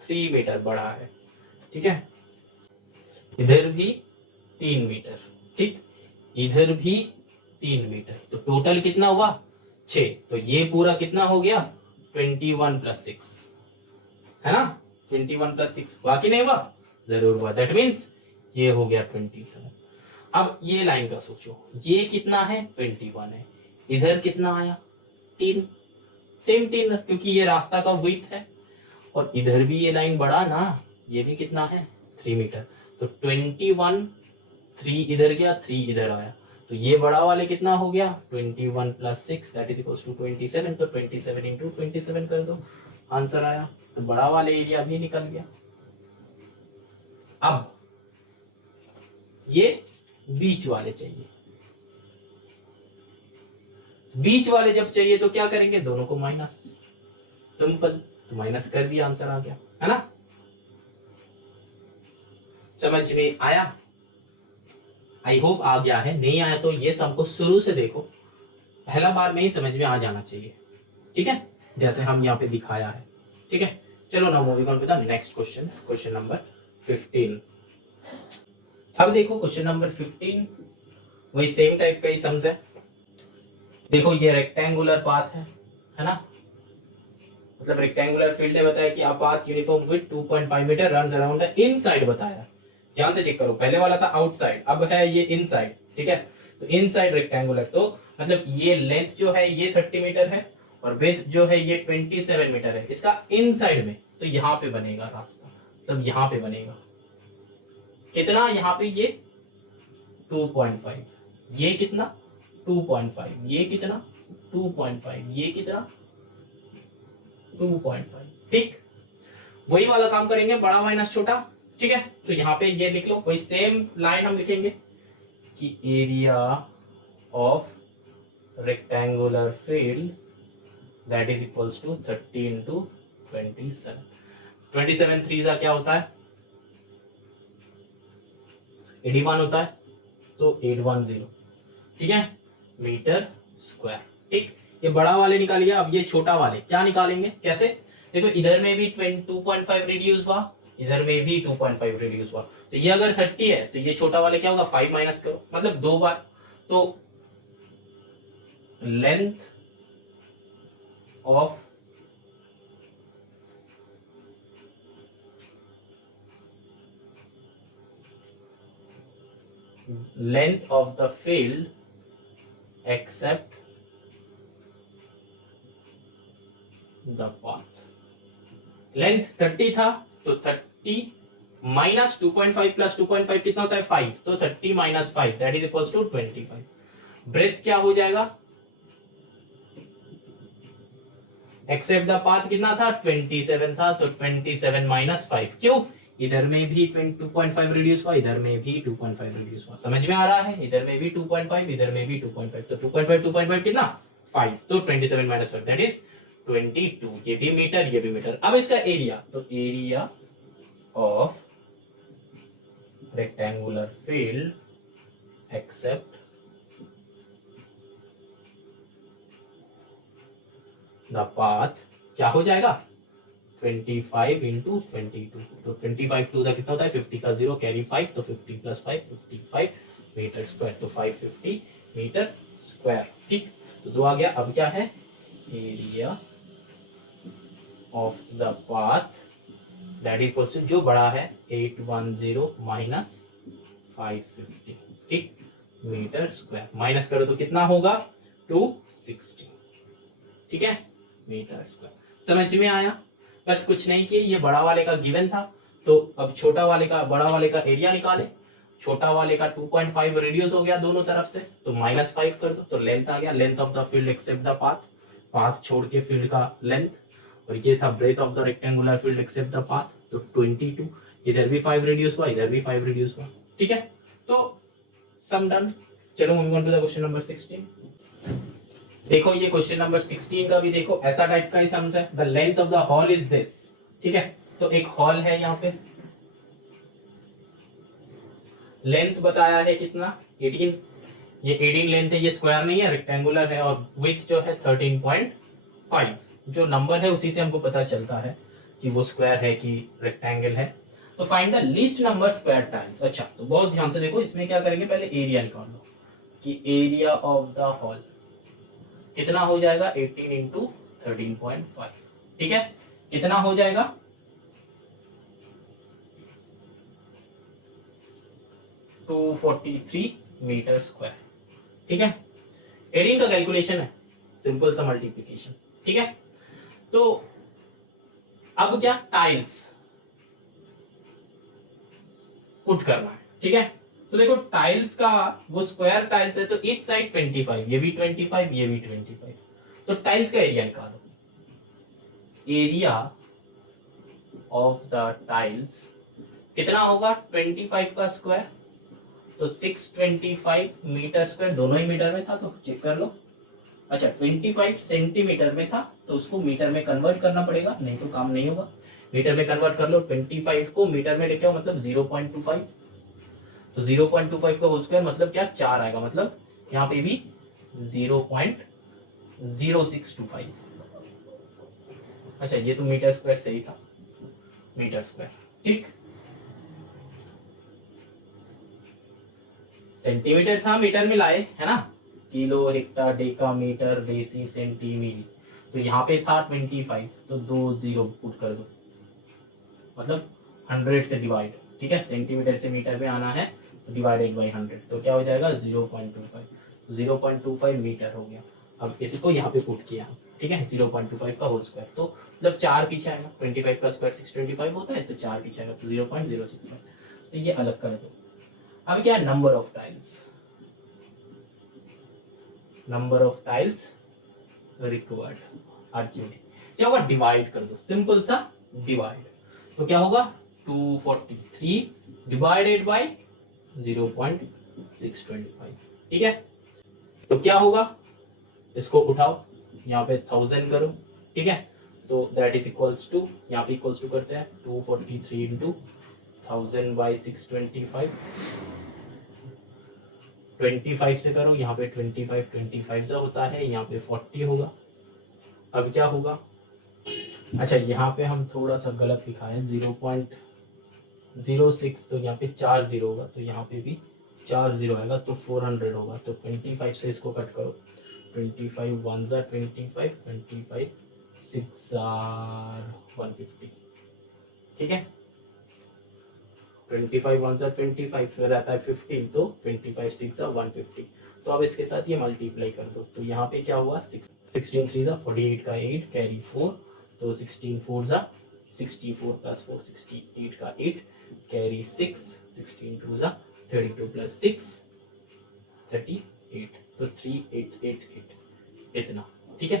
3 मीटर बढ़ा है, ठीक है। इधर भी 3 मीटर, ठीक, इधर भी 3 मीटर, तो टोटल कितना हुआ 6, तो ये पूरा कितना हो गया 21 प्लस 6, है ना, 21 प्लस 6 हुआ कि नहीं हुआ, जरूर हुआ, दैट मीन्स ये हो गया 27। अब ये लाइन का सोचो, ये कितना है 21 है, इधर कितना आया 3, सेम 3, क्योंकि ये रास्ता का विड्थ है, और इधर भी ये लाइन बड़ा ना, ये भी कितना है 3 मीटर, तो 21, 3 इधर गया, 3 इधर आया, तो ये बड़ा वाले कितना हो गया 21 plus 6 that is equals to 27, तो 27 इंटू 27 कर दो, आंसर आया, तो बड़ा वाले एरिया भी निकल गया। अब ये बीच वाले चाहिए, बीच वाले जब चाहिए तो क्या करेंगे, दोनों को माइनस, सिंपल, तो माइनस कर दिया, आंसर आ गया, है ना। समझ में आया, आई होप आ गया है, नहीं आया तो ये सबको शुरू से देखो, पहला बार में ही समझ में आ जाना चाहिए, ठीक है, जैसे हम यहाँ पे दिखाया है, ठीक है। चलो ना moving on to the next question, question number 15। अब देखो क्वेश्चन नंबर 15, वही सेम टाइप का ही सम्स है। देखो ये रेक्टेंगुलर पाथ है ना, मतलब रेक्टेंगुलर फील्ड है, बताया कि a path uniform width 2.5 meter runs around the inside, बताया, ध्यान से चेक करो, पहले वाला था आउटसाइड, अब है ये इनसाइड, ठीक है। तो इनसाइड रेक्टेंगुलर, तो मतलब ये लेंथ जो है ये 30 मीटर है, और विड्थ जो है ये 27 मीटर है, इसका इनसाइड में, तो यहाँ पे बनेगा रास्ता, मतलब यहाँ पे बनेगा कितना, यहाँ पे ये 2.5, ये कितना 2.5, ये कितना 2.5, ये कितना 2.5, ठीक। वही वाला काम करेंगे, बड़ा माइनस छोटा, ठीक है। तो यहाँ पे ये लिख लो, वही सेम लाइन हम लिखेंगे कि area of rectangular field that is equals to 30 into 27, 27 3 का क्या होता है 81 होता है, तो 810, ठीक है, मीटर स्क्वायर, ठीक। ये बड़ा वाले निकाल लिया, अब ये छोटा वाले क्या निकालेंगे, कैसे, देखो इधर में भी 2.5 रिड्यूस हुआ, इधर में भी 2.5 रिड्यूस हुआ, तो ये अगर 30 है तो ये छोटा वाले क्या होगा 5 माइनस करो, मतलब 2 बार, तो length of the field except length 30 था तो 30 माइनस 2.5 प्लस 2.5 कितना होता है 5, तो 30 minus 5 that is equals to 25। Breadth क्या हो जाएगा, एक्सेप्ट द पाथ कितना था 27 था, तो 27 माइनस 5, क्यों, इधर में भी 2.5 रिड्यूस हुआ, इधर में भी 2.5 रिड्यूस हुआ, समझ में आ रहा है, इधर में भी 2.5 इधर में भी 2.5, तो 2.5 कितना 5, तो 27 माइनस 5 दैट इज 22, ये भी मीटर ये भी मीटर। अब इसका एरिया, तो area of rectangular field except the path क्या हो जाएगा 25 इंटू 22, तो 25 टू सा कितना होता है 50 का 0 कैरी 5, तो 50 प्लस 5 55 मीटर स्क्वायर, तो 550 मीटर स्क्वायर, ठीक, तो 2 आ गया। अब क्या है area of the path that is equal to जो बड़ा है 810 माइनस 550, ठीक, मीटर स्क्वायर, माइनस करो तो कितना होगा 260, ठीक है, मीटर स्क्वायर। समझ में आया, बस कुछ नहीं किए, ये बड़ा वाले का गिवन था, तो अब छोटा वाले का बड़ा वाले का एरिया निकाले, छोटा वाले का 2.5 रिड्यूस हो गया दोनों तरफ से, तो माइनस 5 कर दो, तो लेंथ आ गया, length of the field except the path, path छोड़ के फील्ड का लेंथ, और ये था breadth of the rectangular field except the path, तो 22, इधर भी 5 रिड्यूस हुआ इधर भी 5 रिड्यूस हुआ, ठीक है, तो सम डन। चलो moving on to the question number 16। देखो ये क्वेश्चन नंबर 16 का भी देखो ऐसा टाइप का ही सम्स है, the length of the hall is this, ठीक है, तो एक हॉल है यहाँ पे, लेंथ बताया है कितना 18, ये 18 लेंथ है, ये स्क्वायर नहीं है रेक्टेंगुलर है, और विड्थ जो है 13.5, जो नंबर है उसी से हमको पता चलता है कि वो स्क्वायर है कि रेक्टेंगल है। तो find the least number square tiles. अच्छा तो बहुत ध्यान से देखो, इसमें क्या करेंगे पहले एरिया निकाल लो कि एरिया ऑफ द हॉल कितना हो जाएगा 18 इंटू 13.5, ठीक है, कितना हो जाएगा 243 मीटर स्क्वायर, ठीक है, 18 का कैलकुलेशन है, सिंपल सा मल्टीप्लिकेशन, ठीक है। तो अब क्या टाइल्स पुट करना है, ठीक है, तो देखो टाइल्स का वो स्क्वायर टाइल्स है, तो ईच साइड 25, ये भी 25 ये भी 25, तो टाइल्स का एरिया निकालो, एरिया ऑफ द टाइल्स कितना होगा 25 का स्क्वायर, तो 625 मीटर स्क्वायर, दोनों ही मीटर में था तो चेक कर लो। अच्छा 25 सेंटीमीटर में था तो उसको मीटर में कन्वर्ट करना पड़ेगा, नहीं तो काम नहीं होगा, मीटर में कन्वर्ट कर लो, 25 को मीटर में लेके आओ मतलब 0.25, तो 0.25 का होल स्क्वायर मतलब क्या 4 आएगा, मतलब यहाँ पे भी 0.0625। अच्छा ये तो मीटर स्क्वायर सही था, मीटर स्क्वायर, ठीक, सेंटीमीटर था मीटर में लाए है ना, kilo hecto deca meter deci centimeter, तो यहाँ पे था 25, तो 2 0 पुट कर दो, मतलब 100 से डिवाइड, ठीक है, सेंटीमीटर से मीटर में आना है तो डिवाइडेड बाई 100, तो क्या हो जाएगा 0.25, 0.25 मीटर हो गया। अब इसको यहाँ पे पुट किया, ठीक है, 0.25 का होल स्क्वायर, तो मतलब 4 पीछे आएगा, 25 का स्क्वायर 625 होता है, तो 4 पीछे आएगा तो 0.065, तो ये अलग कर दो। अब क्या है number of tiles, number of tiles required RQD, क्या होगा डिवाइड कर दो, सिंपल सा डिवाइड, तो क्या होगा 243 डिवाइडेड बाय 0.625, ठीक है, तो क्या होगा इसको उठाओ यहाँ पे 1000 करो, ठीक है, तो दैट इज इक्वल्स टू, यहाँ पे इक्वल्स टू करते हैं 243 इंटू 1000 बाई 625, 25 से करो, यहाँ पे 25 जो होता है, यहाँ पे 40 होगा। अब क्या होगा, अच्छा यहाँ पे हम थोड़ा सा गलत लिखा है 0.06, तो यहाँ पे 4 0 होगा, तो यहाँ पे भी 4 0 आएगा, तो 400 होगा, तो 25 से इसको कट करो, 25 1 जा 25, 25 6 150, ठीक है, 25 1 जा 25 फिर रहता है 15, तो 25 6 150, तो अब इसके साथ ये मल्टीप्लाई कर दो, तो यहाँ पे क्या हुआ 16 3 जा 48 का 8 कैरी 4, तो 16 4 जा 64 प्लस 4 68 का 8 कैरी 6 16 2 जा 32 प्लस 6 38 तो 3888 इतना। ठीक है,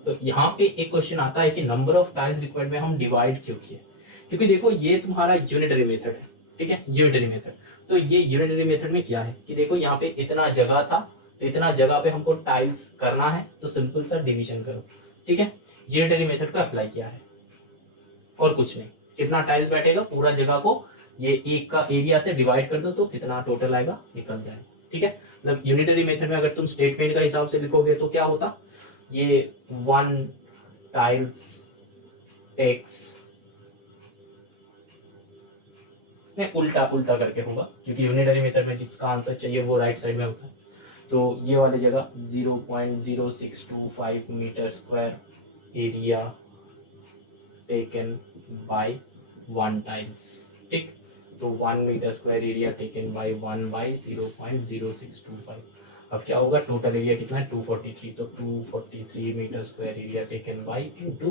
तो यहाँ पे एक क्वेश्चन आता है कि नंबर ऑफ टाइल्स रिक्वायर्ड में हम डिवाइड क्यों किए, क्योंकि देखो ये तुम्हारा यूनिटरी मेथड है। ठीक है, यूनिटरी मेथड, तो ये यूनिटरी मेथड में क्या है कि देखो यहाँ पे इतना जगह था, तो इतना जगह पे हमको टाइल्स करना है, तो सिंपल सा डिवीजन करो। ठीक है, यूनिटरी मेथड का अप्लाई किया है और कुछ नहीं। कितना टाइल्स बैठेगा पूरा जगह को ये एक का एरिया से डिवाइड कर दो तो कितना टोटल आएगा निकल जाएगा। ठीक है, मतलब यूनिटरी मेथड में अगर तुम स्टेटमेंट का हिसाब से लिखोगे तो क्या होता, ये 1 टाइल्स टेक्स उल्टा उल्टा करके होगा, क्योंकि यूनिटरी मेथड में जिसका आंसर चाहिए वो राइट साइड में होता है। तो ये वाली जगह 0.0625 meter square area taken by 1 tiles. ठीक, तो 1 meter square area taken by 1 by 0.0625। अब क्या होगा, टोटल एरिया कितना है 243, तो 243 meter square area taken by into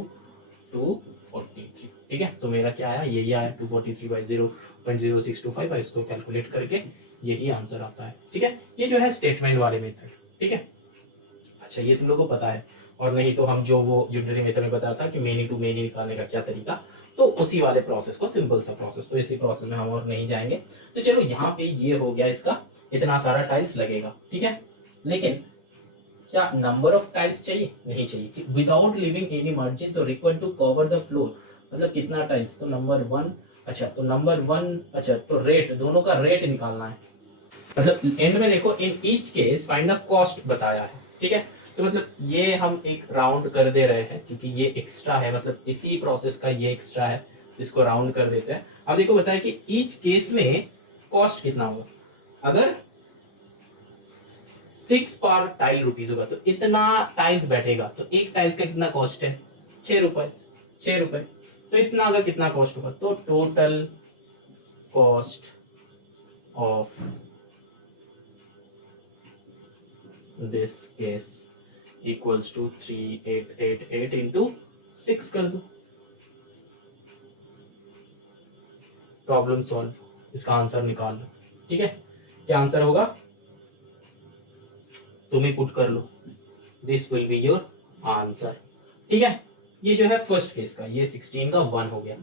243। ठीक है, तो मेरा क्या आया, यही आया 243 बाय 0.0625, इसको कैलकुलेट करके यही आंसर आता है। ठीक है, ये जो है स्टेटमेंट वाले मेथड। ठीक है, अच्छा ये तुम लोगों को पता है, और नहीं तो हम जो वो यूनिटरी मेथड में बताया था कि मेनी टू मेनी निकालने का क्या तरीका, तो उसी वाले प्रोसेस को, सिंपल सा प्रोसेस, तो इसी प्रोसेस में हम और नहीं जाएंगे। तो चलो यहाँ पे ये हो गया, इसका इतना सारा टाइल्स लगेगा। ठीक है, लेकिन क्या नंबर ऑफ टाइल्स चाहिए, नहीं चाहिए, विदाउट लिविंग एनी मार्जिन तो required to cover the floor, मतलब कितना टाइल्स, तो नंबर 1। अच्छा तो नंबर 1, अच्छा तो रेट, दोनों का रेट निकालना है, मतलब एंड में देखो in each case find the cost बताया है। ठीक है, तो मतलब ये हम एक राउंड कर दे रहे हैं क्योंकि ये एक्स्ट्रा है, मतलब इसी प्रोसेस का ये एक्स्ट्रा है, इसको राउंड कर देते हैं। अब देखो बताया कि ईच केस में कॉस्ट कितना होगा, अगर 6 पर टाइल रुपीज होगा तो इतना टाइल्स बैठेगा, तो एक टाइल्स का कितना कॉस्ट है 6 रुपए, 6 रुपए, तो इतना का कितना कॉस्ट होगा, तो total cost of this case equals to 3888 into 6 कर दो, प्रॉब्लम सॉल्व, इसका आंसर निकाल लो। ठीक है, क्या आंसर होगा तुम ही पुट कर लो, this will be your answer. ठीक है, ये जो है फर्स्ट केस का, ये 16 का 1 हो गया।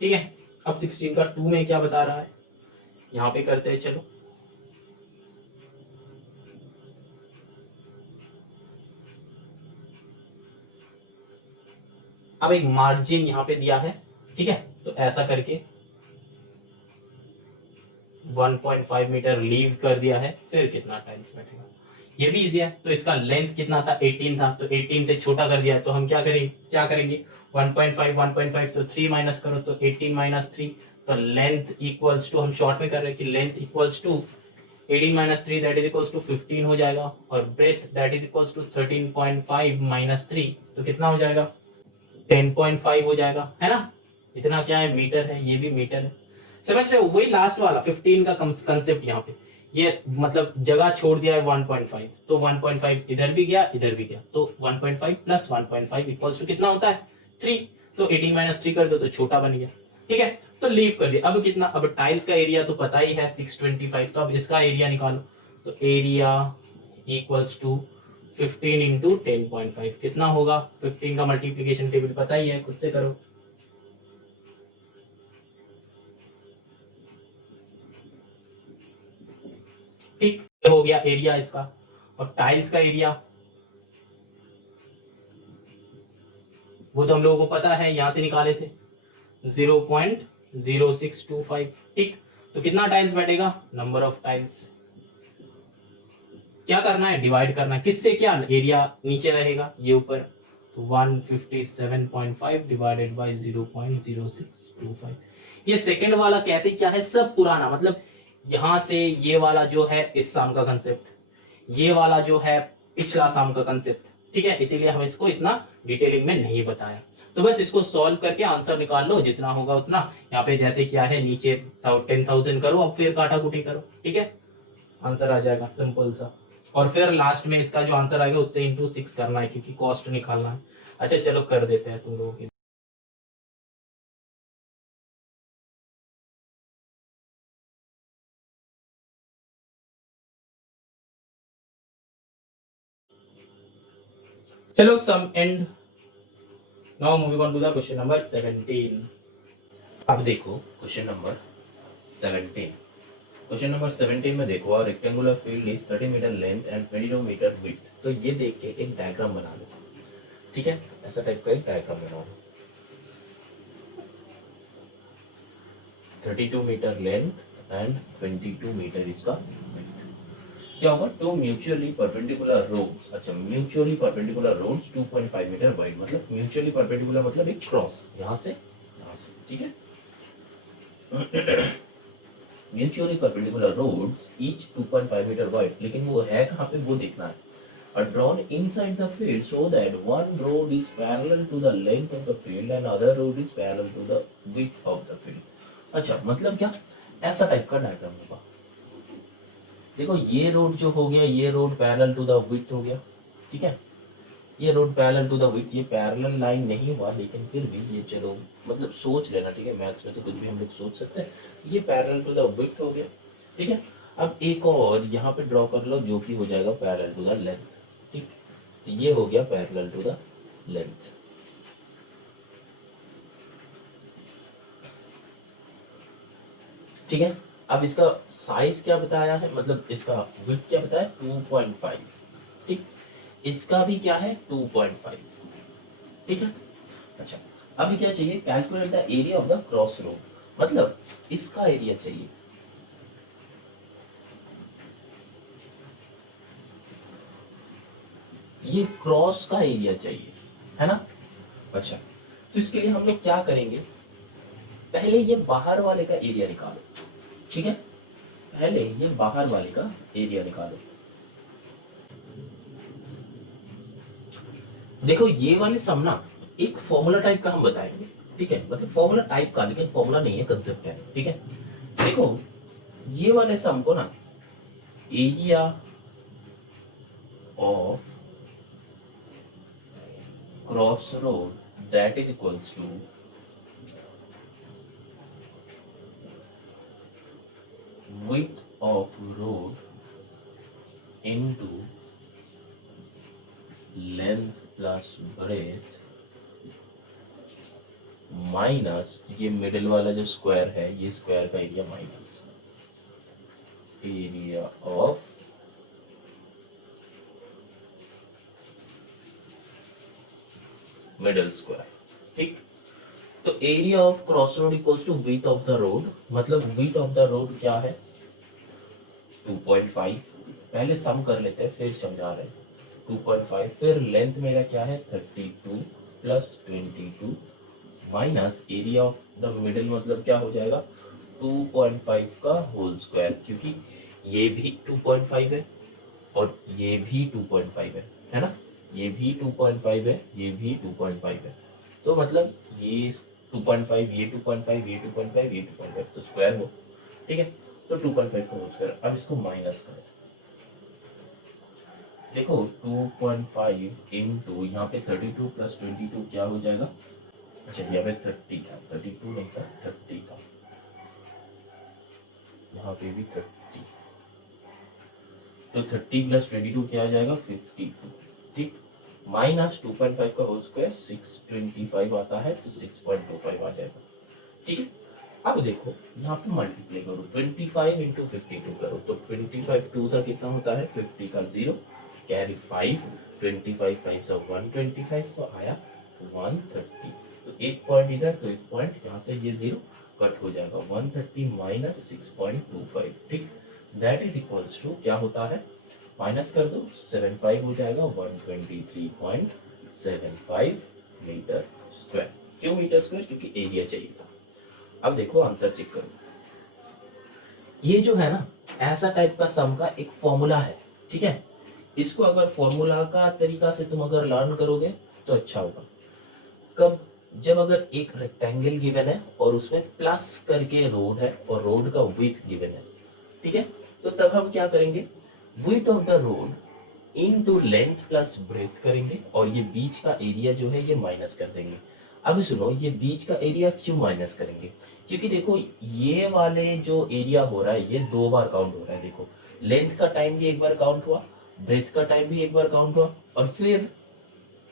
ठीक है, अब 16 का 2 में क्या बता रहा है, यहां पे करते हैं चलो। अब एक मार्जिन यहां पे दिया है। ठीक है, तो ऐसा करके 1.5 मीटर लीव कर दिया है, फिर कितना टाइल्स बैठेगा, ये भी इजी है। तो इसका लेंथ कितना था 18 था, तो 18 से छोटा कर दिया है, तो हम क्या करेंगे 1.5 तो 3 माइनस करो, तो 18 माइनस 3, तो लेंथ इक्वल्स टू, हम शॉर्ट में कर रहे हैं कि length equals to 18 minus 3 that is equals to 15 हो जाएगा, और breadth that is equals to 13.5 minus 3, तो कितना हो जाएगा 10.5 हो जाएगा, है ना। इतना क्या है मीटर है, ये भी मीटर है, समझ रहे हो, वही लास्ट वाला 15 का कंसेप्ट यहाँ पे, ये मतलब जगह छोड़ दिया है 1.5, तो 1.5 इधर भी गया इधर भी गया, तो 1.5 प्लस 1.5 इक्वल्स टू कितना होता है 3, तो 18 माइनस 3 कर दो तो छोटा बन गया। ठीक है, तो लीव कर दिया। अब कितना, अब टाइल्स का एरिया तो पता ही है 625, तो अब इसका एरिया निकालो, तो एरिया इक्वल्स टू 15 इंटू 10.5 कितना होगा, 15 का मल्टीप्लीकेशन टेबल पता ही है, खुद से करो। ठीक, हो गया एरिया इसका, और टाइल्स का एरिया वो तो हम लोगों को पता है, यहां से निकाले थे 0.0625। ठीक, तो कितना टाइल्स बैठेगा, नंबर ऑफ टाइल्स, क्या करना है डिवाइड करना है, किससे, क्या एरिया नीचे रहेगा ये ऊपर, तो 157.5 डिवाइडेड बाय 0.0625। ये सेकंड वाला कैसे क्या है सब पुराना, मतलब यहां से ये वाला जो है इस सम का कंसेप्ट, ये वाला जो है पिछला सम का कंसेप्ट। ठीक है, इसीलिए हम इसको इतना डिटेलिंग में नहीं बताया, तो बस इसको सॉल्व करके आंसर निकाल लो, जितना होगा उतना। यहाँ पे जैसे क्या है नीचे 10,000 करो, अब फिर काटा कुटी करो, ठीक है, आंसर आ जाएगा सिंपल सा। और फिर लास्ट में इसका जो आंसर आएगा उससे इंटू 6 करना है, क्योंकि कॉस्ट निकालना है। अच्छा चलो कर देते हैं तुम लोगों के चलो सम end. Now moving on to the question number 17। अब देखो क्वेश्चन नंबर 17। क्वेश्चन नंबर 17 में देखो rectangular field is 30 meter length and 22 meter width. तो ये देख के एक डायग्राम बना लो, ठीक है, ऐसा टाइप का एक डायग्राम बना लो। 32 मीटर लेंथ एंड 22 मीटर इसका विड्थ। क्या होगा, टू म्यूचुअली परपेंडिकुलर रोड्स। अच्छा, mutually perpendicular roads 2.5 meter wide, मतलब म्यूचुअली परपेंडिकुलर मतलब एक क्रॉस यहाँ से, ठीक है। Mutually perpendicular roads each 2.5 meter wide, लेकिन वो है कहाँ पे वो देखना है। are drawn inside the field so that one road is parallel to the length of the field and other road is parallel to the width of the field। अच्छा, मतलब क्या, ऐसा टाइप का डायग्राम होगा। देखो ये रोड जो हो गया, ये road parallel to the width हो गया, ठीक है। ये road parallel to the width, ये पैरेलल लाइन नहीं हुआ, लेकिन फिर भी ये चलो मतलब सोच लेना, ठीक है। मैथ्स में तो कुछ भी हम लोग सोच सकते हैं। ये पैरेलल टू द विड्थ हो गया, ठीक है। अब एक और यहाँ पे ड्रॉ कर लो जो कि हो जाएगा पैरेलल टू द लेंथ, ठीक। तो ये हो गया पैरेलल टू द लेंथ, ठीक है। अब इसका साइज क्या बताया है, मतलब इसका विड्थ क्या बताया, 2.5, ठीक। इसका भी क्या है 2.5, ठीक है। अच्छा, अभी क्या चाहिए, calculate the area of the cross road, मतलब इसका एरिया चाहिए। ये क्रॉस का एरिया चाहिए, है ना। अच्छा, तो इसके लिए हम लोग क्या करेंगे, पहले ये बाहर वाले का एरिया निकालो, ठीक है। पहले ये बाहर वाले का एरिया निकालो। देखो ये वाले सम ना एक फॉर्मूला टाइप का हम बताएंगे, ठीक है। मतलब फॉर्मूला टाइप का, लेकिन फॉर्मूला नहीं है, कंसेप्ट है, ठीक है। देखो ये वाले सम को ना area of cross road that is equals to width of road into length plus breadth minus ये मिडिल वाला जो स्क्वायर है, ये स्क्वायर का area minus area of middle square, ठीक। तो area of cross road equals to width of the road, मतलब विड्थ ऑफ द रोड क्या है 2.5। पहले सम कर लेते हैं फिर समझा रहे हैं। 2.5, फिर लेंथ मेरा क्या है 32 plus 22 minus area of the middle, मतलब क्या हो जाएगा 2.5 का होल स्क्वायर, क्योंकि ये भी 2.5 है और ये भी 2.5 है ना। ये भी 2.5 है, ये भी 2.5 है, तो मतलब ये 2.5, ये 2.5, ये 2.5, ये 2.5, तो स्क्वायर हो, ठीक है। तो 2.5 का होल स्क्वायर, अब इसको माइनस करो। देखो 2.5 इंटू यहाँ पे 32 प्लस 22 क्या हो जाएगा, अच्छा यहाँ पे 30 था, 32 नहीं था 30 था, यहाँ पे भी 30, तो 30 प्लस 22 क्या आ जाएगा 52, ठीक। माइनस 2.5 का होल स्क्वायर 625 आता है, तो 6.25 आ जाएगा, ठीक है। अब देखो यहाँ पे मल्टीप्लाई करो, 25 इंटू 52 करो, तो 25 टू सा कितना होता है 50 का 0 कैरी 5, 25 5 सा 125, तो आया 130। तो एक पॉइंट इधर, तो एक पॉइंट यहाँ से, ये 0 कट हो जाएगा, 130 माइनस 6.25, ठीक। दैट इज इक्वल्स टू क्या होता है, माइनस कर दो 75 हो जाएगा 123.75 मीटर स्क्वायर। क्यों मीटर स्क्वायर, क्योंकि एरिया चाहिए था। अब देखो आंसर चेक करो, ये जो है ना ऐसा टाइप का सम का एक फॉर्मूला है, ठीक है। इसको अगर फॉर्मूला का तरीका से तुम अगर लर्न करोगे तो अच्छा होगा। कब, जब अगर एक रेक्टेंगल गिवन है और उसमें प्लस करके रोड है और रोड का विड्थ गिवन है, ठीक है। तो तब हम क्या करेंगे, width of the road into length plus breath करेंगे और ये बीच का एरिया जो है ये माइनस कर देंगे। अब सुनो, ये बीच का एरिया क्यों माइनस करेंगे, क्योंकि देखो ये वाले जो एरिया हो रहा है ये 2 बार काउंट हो रहा है। देखो लेंथ का टाइम भी एक बार काउंट हुआ, ब्रेथ का टाइम भी एक बार काउंट हुआ, और फिर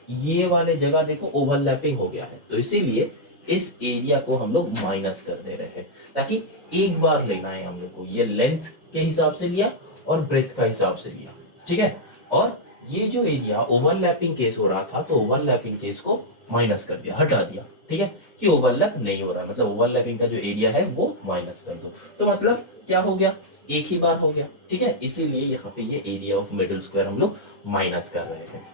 ये वाले जगह देखो ओवरलैपिंग हो गया है, तो इसीलिए इस एरिया को हम लोग माइनस कर दे रहे हैं, ताकि एक बार लेना है हम लोग को, ये लेंथ के हिसाब से लिया और ब्रेथ का हिसाब से लिया, ठीक है। और ये जो एरिया ओवरलैपिंग केस हो रहा था, तो ओवरलैपिंग केस को माइनस कर दिया, हटा दिया, ठीक है, कि ओवरलैप नहीं हो रहा, मतलब ओवरलैपिंग का जो एरिया है वो माइनस कर दो, तो मतलब क्या हो गया, एक ही बार हो गया, ठीक है। इसीलिए यहाँ पे ये एरिया ऑफ मिडिल स्क्वायर हम लोग माइनस कर रहे हैं,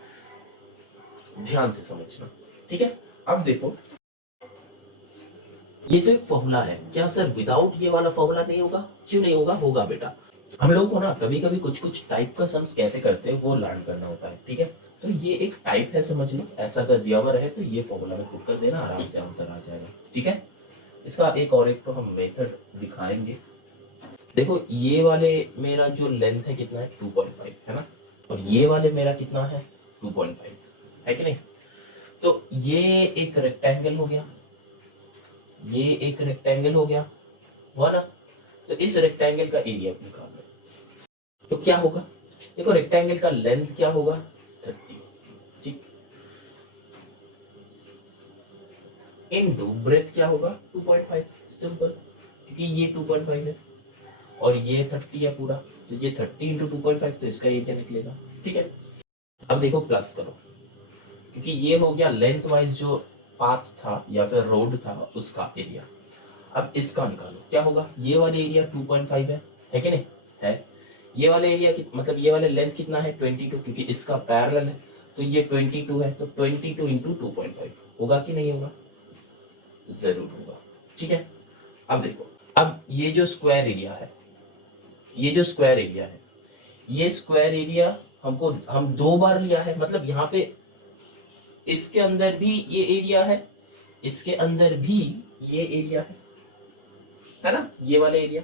ध्यान से समझना, ठीक है। अब देखो ये तो एक फॉर्मूला है, क्या सर विदाउट ये वाला फॉर्मूला नहीं होगा? क्यों नहीं होगा? होगा बेटा। हम लोग को ना कभी कभी कुछ कुछ टाइप का सम्स कैसे करते हैं वो लर्न करना होता है, ठीक है। तो ये एक टाइप है, समझ लो, ऐसा कर दिया हुआ रहे तो ये फॉर्मूला में पुट कर देना, आराम से आंसर आ जाएगा, ठीक है। इसका एक और एक तो हम मेथड दिखाएंगे। देखो ये वाले मेरा जो लेंथ है कितना है, 2.5 है ना, और ये वाले मेरा कितना है, 2.5 है कि नहीं। तो ये एक रेक्टेंगल हो गया, ये एक रेक्टेंगल हो गया, हुआ ना। तो इस रेक्टेंगल का एरिया निकाल लो, तो क्या होगा, देखो रेक्टेंगल का लेंथ क्या होगा, 30, ठीक, इनटू ब्रेथ क्या होगा, 2.5, सिंपल, क्योंकि ये 2.5 है और ये 30 है पूरा, तो ये 30 इंटू 2.5, तो इसका एरिया निकलेगा, ठीक है। अब देखो प्लस करो, क्योंकि ये हो गया लेंथ वाइज जो पाथ था या फिर रोड था उसका एरिया। अब इसका निकालो, क्या होगा, ये वाले एरिया 2.5 है कि नहीं है, ये वाले एरिया मतलब ये वाले लेंथ कितना है, 22, क्योंकि इसका पैरेलल है, तो ये 22 है, तो 22 इंटू 2.5 होगा कि नहीं होगा, जरूर होगा, ठीक है। अब देखो, अब ये जो स्क्वायर एरिया है, ये जो स्क्वायर एरिया है, ये स्क्वायर एरिया हम 2 बार लिया है, मतलब यहाँ पे इसके अंदर भी ये एरिया है, इसके अंदर भी ये एरिया है ना, ये वाला एरिया,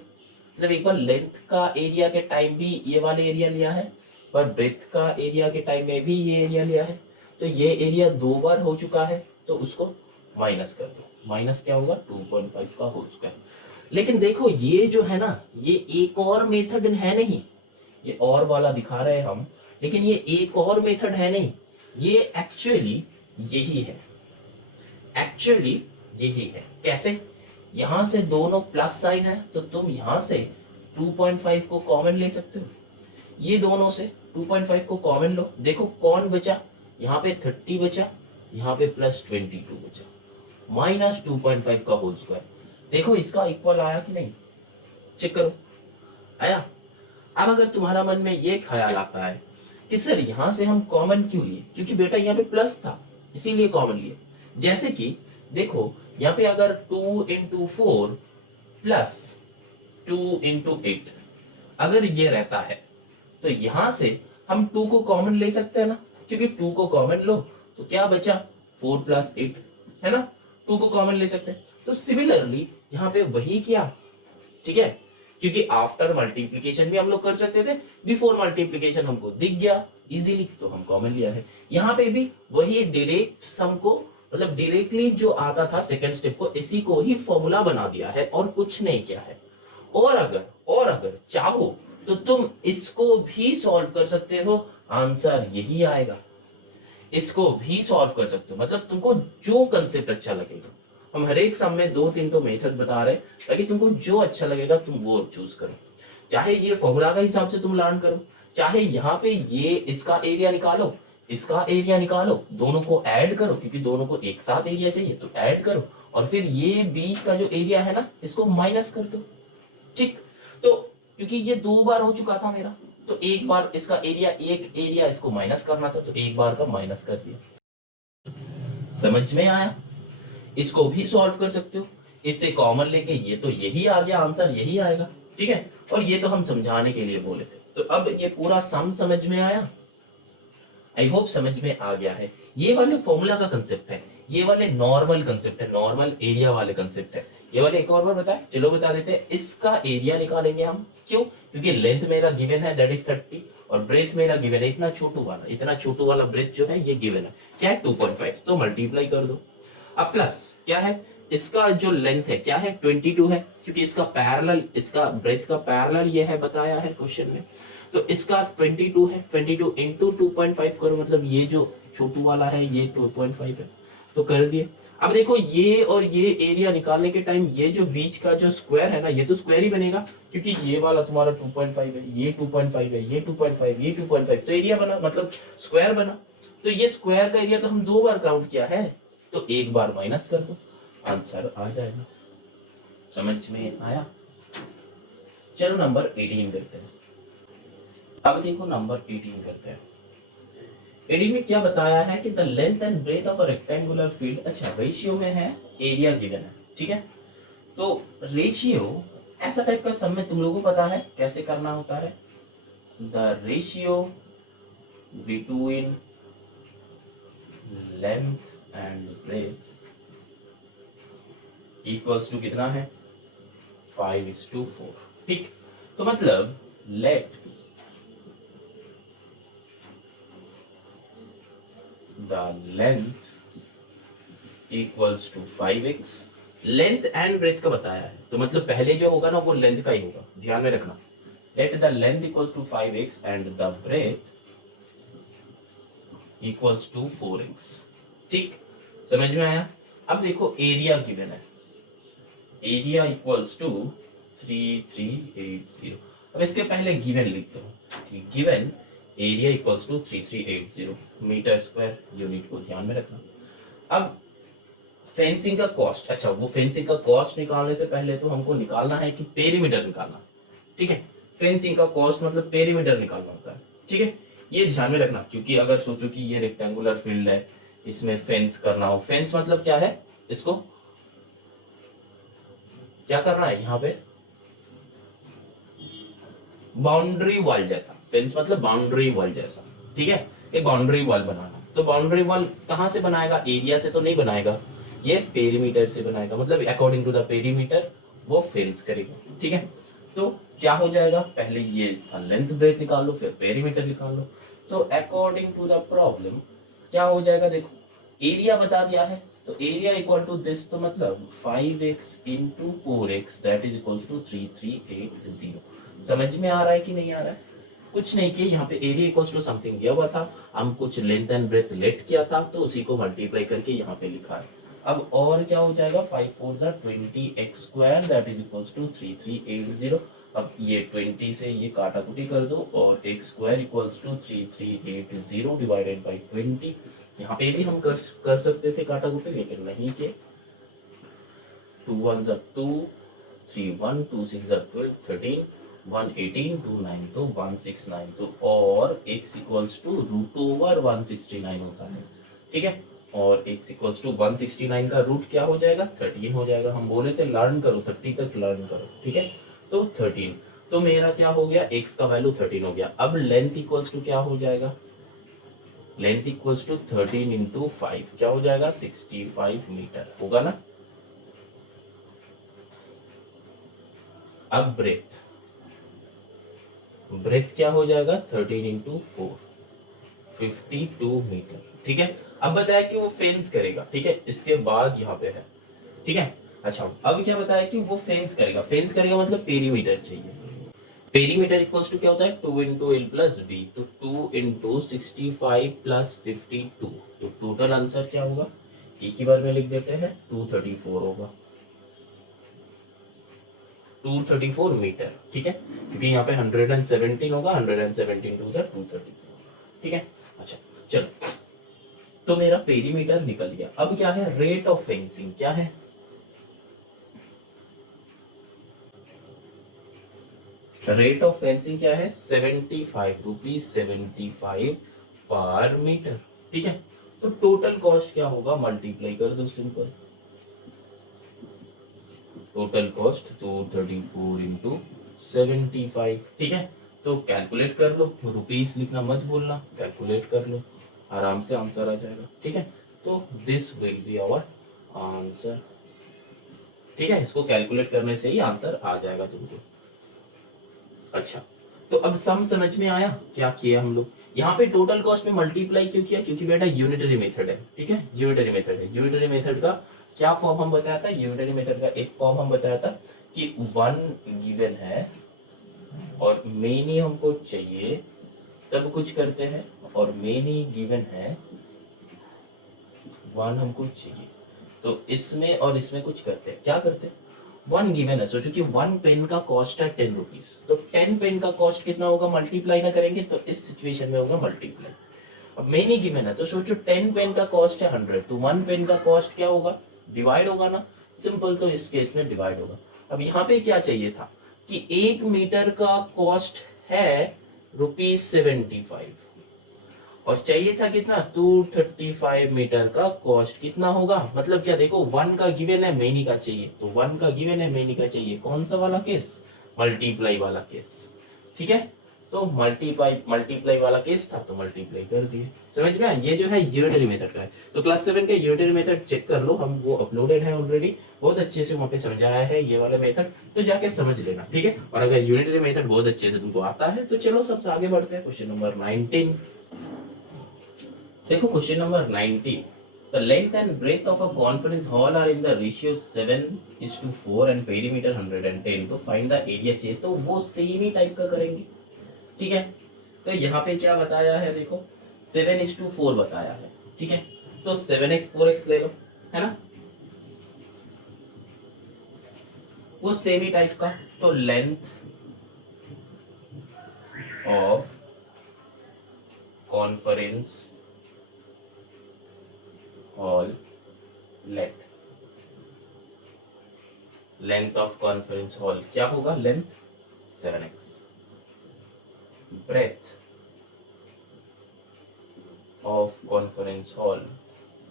मतलब एक बार लेंथ का एरिया के टाइम भी ये वाले एरिया लिया है, पर ब्रेथ का एरिया के टाइम में भी ये एरिया लिया है, तो ये एरिया 2 बार हो चुका है, तो उसको माइनस कर दो, माइनस क्या होगा, 2.5 का होल स्क्वायर। लेकिन देखो ये जो है ना, ये एक और मेथड है नहीं, ये और वाला दिखा रहे हैं हम, लेकिन ये एक और मेथड है नहीं, ये एक्चुअली यही है, एक्चुअली यही है। कैसे, यहां से दोनों प्लस साइन है, तो तुम यहां से 2.5 को कॉमन ले सकते हो, ये दोनों से 2.5 को कॉमन लो, देखो कौन बचा, यहाँ पे 30 बचा, यहाँ पे प्लस 22 बचा, माइनस 2.5 का होल स्क्वायर। देखो इसका इक्वल आया कि नहीं, चेक करो, आया। अब अगर तुम्हारा मन में ये ख्याल आता है कि सर यहां से हम कॉमन क्यों लिए, क्योंकि बेटा यहाँ पे प्लस था इसीलिए कॉमन लिए, जैसे कि देखो यहाँ पे अगर 2 इंटू 4 प्लस 2 इंटू 8 अगर ये रहता है, तो यहां से हम 2 को कॉमन ले सकते हैं ना, क्योंकि 2 को कॉमन लो तो क्या बचा, 4 प्लस 8 है ना, 2 को कॉमन ले सकते हैं। तो सिमिलरली यहाँ पे वही किया, ठीक है, क्योंकि आफ्टर मल्टीप्लीकेशन भी हम लोग कर सकते थे, बिफोर मल्टीप्लीकेशन हमको दिख गया इजीली, तो हम कॉमन लिया है। यहाँ पे भी वही डायरेक्ट सम को, मतलब डायरेक्टली जो आता था सेकंड स्टेप को, इसी को ही फॉर्मूला बना दिया है और कुछ नहीं किया है। और अगर चाहो तो तुम इसको भी सॉल्व कर सकते हो, आंसर यही आएगा, इसको भी सॉल्व कर सकते हो, मतलब तुमको जो कंसेप्ट अच्छा लगेगा, हम हर एक सम में 2-3 तो मेथड बता रहे हैं, ताकि तुमको जो अच्छा लगेगा तुम वो चूज करो, चाहे ये फॉर्मूला का हिसाब से तुम लर्न करो, चाहे यहाँ पे ये इसका एरिया निकालो, इसका एरिया निकालो, दोनों को ऐड करो, क्योंकि दोनों को एक साथ एरिया चाहिए, तो ऐड करो, और फिर ये बीच का जो एरिया है ना, इसको माइनस कर दो, ठीक। तो क्योंकि ये 2 बार हो चुका था मेरा, तो एक बार इसका एरिया, एक एरिया इसको माइनस करना था, तो एक बार का माइनस कर दिया। समझ में आया, इसको भी सॉल्व कर सकते हो, इससे कॉमन लेके ये तो यही आ गया, आंसर यही आएगा, ठीक है। और ये तो हम समझाने के लिए बोले थे। तो अब ये पूरा सम समझ में आया, आई होप समझ में आ गया है। ये वाले फॉर्मूला का कंसेप्ट है, ये वाले नॉर्मल कंसेप्ट है, नॉर्मल एरिया वाले कंसेप्ट है। ये वाले एक और बार बताए, चलो बता देते हैं। इसका एरिया निकालेंगे हम, क्यों, क्योंकि लेंथ मेरा गिवन है दैट इज 30, और ब्रेथ मेरा गिवन है इतना छोटू वाला ब्रेथ जो है ये गिवन है, क्या है 2.5, तो मल्टीप्लाई कर दो। अब प्लस क्या है, इसका जो लेंथ है क्या है 22 है, क्योंकि इसका पैरेलल, इसका ब्रेथ का पैरेलल ये है, बताया है क्वेश्चन में, तो इसका 22 है, 22 इंटू 2.5 करो, मतलब ये जो छोटू वाला है, ये 2.5 है, तो कर दिए। अब देखो ये और ये एरिया निकालने के टाइम ये जो बीच का जो स्क्वायर है ना, ये तो स्क्वायर ही बनेगा, क्योंकि ये वाला तुम्हारा 2.5 है, ये 2.5 है, ये 2.5, ये 2.5, तो एरिया बना, मतलब स्क्वायर बना। तो ये स्क्वायर का एरिया तो हम 2 बार काउंट किया है, तो 1 बार माइनस कर दो, आंसर आ जाएगा। समझ में आया? चलो नंबर 18 करते हैं। अब देखो नंबर 18 करते हैं। 18 में क्या बताया है कि the length and breadth of a rectangular field, अच्छा रेशियो में है, एरिया गिवन है, ठीक है। तो रेशियो ऐसा टाइप का सम में तुम लोगों को पता है कैसे करना होता है। The ratio between length and breadth equals to कितना है, 5:4, ठीक। तो मतलब let the length equals to 5x, length and breadth का बताया है, तो मतलब पहले जो होगा ना वो लेंथ का ही होगा, ध्यान में रखना। Let the length equals to 5x and the breadth equals to 4x, ठीक, समझ में आया? अब देखो एरिया गिवन है, एरिया इक्वल्स टू 3380। अब इसके पहले गिवन लिखता हूँ, given area equals to 3380 meter square, unit को ध्यान में रखना। अब फेंसिंग का कॉस्ट, अच्छा वो फेंसिंग का कॉस्ट निकालने से पहले तो हमको निकालना है कि पेरीमीटर निकालना, ठीक है। फेंसिंग का कॉस्ट मतलब पेरीमीटर निकालना होता है, ठीक है, ये ध्यान में रखना। क्योंकि अगर सोचो कि ये रेक्टेंगुलर फील्ड है, इसमें फेंस करना हो, फेंस मतलब क्या है, इसको क्या करना है, यहाँ पे बाउंड्री वॉल जैसा, फेंस मतलब बाउंड्री वॉल जैसा, ठीक है, एक बाउंड्री वॉल बनाना। तो बाउंड्री वॉल कहां से बनाएगा, एरिया से तो नहीं बनाएगा, ये पेरीमीटर से बनाएगा, मतलब अकॉर्डिंग टू द पेरीमीटर वो फेंस करेगा, ठीक है। तो क्या हो जाएगा, पहले ये इसका लेंथ ब्रेथ निकाल लो, फिर पेरीमीटर निकाल लो। तो अकॉर्डिंग टू द प्रॉब्लम क्या हो जाएगा, देखो एरिया बता दिया है, तो एरिया इक्वल टू दिस, तो मतलब 5x into 4x that is equal to 3380। समझ में आ रहा है कि नहीं आ रहा है? कुछ नहीं किया, यहाँ पे एरिया इक्वल्स टू समथिंग दिया हुआ था, हम कुछ लेंथ एंड ब्रेथ लेट किया था, तो उसी को मल्टीप्लाई करके यहाँ पे लिखा है। अब और क्या हो जाएगा, 5 4 20x square that is equals to 3380। अब ये 20 से ये काटा कुटी कर दो, और x square equals to 3380 divided by 20। यहाँ पे भी हम कर सकते थे काटा कुटी, लेकिन नहीं किए। 2 1 2, 3 1, 2 6 12, 13, 118, 2 9 तो 169, तो और x equals to root over 169 होता है, ठीक है। और x इक्वल्स टू 169 का रूट क्या हो जाएगा, 13 हो जाएगा। हम बोले थे लर्न करो, 30 तक लर्न करो, ठीक है। तो 13, तो मेरा क्या हो गया, x का वैल्यू 13 हो गया। अब लेंथ इक्वल्स टू क्या हो जाएगा, लेंथ इक्वल्स टू 13 इंटू 5 क्या हो जाएगा, 65 मीटर होगा ना। अब ब्रेथ, ब्रेथ क्या हो जाएगा, 13 इंटू 4 52 मीटर, ठीक है। अब बताया कि वो फेंस करेगा, ठीक है, इसके बाद यहाँ पे है, ठीक है। अच्छा अब क्या बताया कि वो फेंस करेगा, फेंस करेगा मतलब पेरीमीटर चाहिए। पेरीमीटर इक्वल्स टू क्या होता है, 2 इंटू एल प्लस बी, तो 2 इंटू 65 प्लस 52, तो टोटल आंसर क्या होगा, एक ही बार में लिख देते हैं, 234 होगा, 234 मीटर, ठीक है, क्योंकि यहाँ पे 117 होगा, 117 टू द 234, ठीक है। अच्छा चलो, तो मेरा पेरीमीटर निकल गया। अब क्या है, रेट ऑफ फेंसिंग क्या है, रेट ऑफ फेंसिंग क्या है, 75 रुपीज, 75 पर मीटर, ठीक है। तो टोटल कॉस्ट क्या होगा, मल्टीप्लाई कर दो सिंपल, टोटल कॉस्ट 234 इंटू 75, ठीक है। तो कैलकुलेट कर लो, रुपीस लिखना मत भूलना, कैलकुलेट कर लो, आराम से आंसर आ जाएगा, ठीक है। तो this will be our answer, ठीक है, इसको कैलकुलेट करने से ही आंसर आ जाएगा तुमको। अच्छा तो अब सम समझ में आया, क्या किया हम लोग यहाँ पे टोटल कॉस्ट में मल्टीप्लाई क्यों किया, क्योंकि बेटा यूनिटरी मेथड है, ठीक है, यूनिटरी मेथड है। यूनिटरी मेथड का क्या फॉर्म हम बताया था, यूनिटरी मेथड का एक फॉर्म हम बताया था कि 1 गिवन है और मेनी हमको चाहिए, तब कुछ करते हैं, और मेनी गिवन है 1 हमको चाहिए। तो इसमें और इसमें कुछ करते हैं, क्या करते हैं, 1 गिवन है, सोचो कि 1 पेन का कॉस्ट है 10 रुपीज, तो 10 पेन का कॉस्ट कितना होगा, मल्टीप्लाई ना करेंगे तो इस सिचुएशन में होगा मल्टीप्लाई। अब मेनी गिवन है तो सोचो 10 पेन का कॉस्ट है 100, तो 1 पेन का कॉस्ट क्या होगा, डिवाइड होगा ना, सिंपल, तो इस केस में डिवाइड होगा। अब यहाँ पे क्या चाहिए था कि 1 मीटर का कॉस्ट है ₹75 और चाहिए था कितना, 235 मीटर का कॉस्ट कितना होगा, मतलब क्या, देखो 1 का गिवन है, मेनी का चाहिए, तो 1 का गिवन है, मेनी का चाहिए, कौन सा वाला केस, मल्टीप्लाई वाला केस, ठीक है। तो मल्टीप्लाई वाला केस था तो मल्टीप्लाई कर दिए, समझ में आया, ये जो है यूनिटरी मेथड का है। तो क्लास 7 का यूनिटरी मेथड चेक कर लो, हम वो अपलोडेड है ऑलरेडी, बहुत अच्छे से वहां पे समझाया है ये वाला मेथड, तो जाके समझ लेना, ठीक है। और अगर यूनिटरी मेथड बहुत अच्छे से तुमको आता है तो चलो सबसे आगे बढ़ते हैं, क्वेश्चन नंबर 19। देखो question number 19, the length and breadth of a conference hall are in the ratio 7:4 and perimeter 110, तो find the area चाहिए, तो वो सेम ही टाइप का करेंगे, ठीक है। तो यहाँ पे क्या बताया है, देखो 7:4 बताया है, ठीक है, तो 7x 4x ले लो, है ना, वो सेम ही टाइप का, तो length of conference hall, length of conference hall क्या होगा, length 7x, breadth of conference hall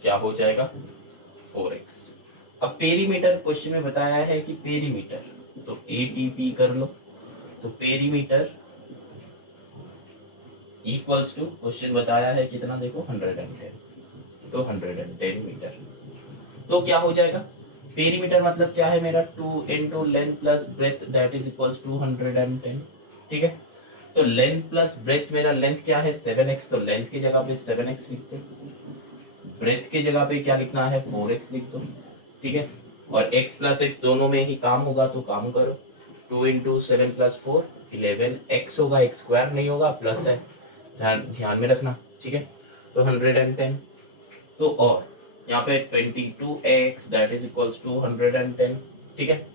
क्या हो जाएगा 4x। अब पेरीमीटर क्वेश्चन में बताया है कि पेरीमीटर, तो ATP कर लो, तो पेरीमीटर इक्वल्स टू, क्वेश्चन बताया है कितना, देखो 110, तो 110 मीटर, तो क्या हो जाएगा, पेरीमीटर मतलब क्या है मेरा, 2 into length plus breadth that is equals to 110, ठीक है। तो लेंथ प्लस ब्रेथ, मेरा लेंथ क्या है 7x, तो लेंथ की जगह पे 7x लिख दो, ब्रेथ की जगह पे क्या लिखना है 4x लिख दो, ठीक है। और x प्लस x दोनों में ही काम होगा तो काम करो, 2 इंटू 7 प्लस 4 11, x होगा, x स्क्वायर नहीं होगा, प्लस है, ध्यान में रखना, ठीक है। तो 110, तो और यहाँ पे 22x that is equals to 110, ठीक है।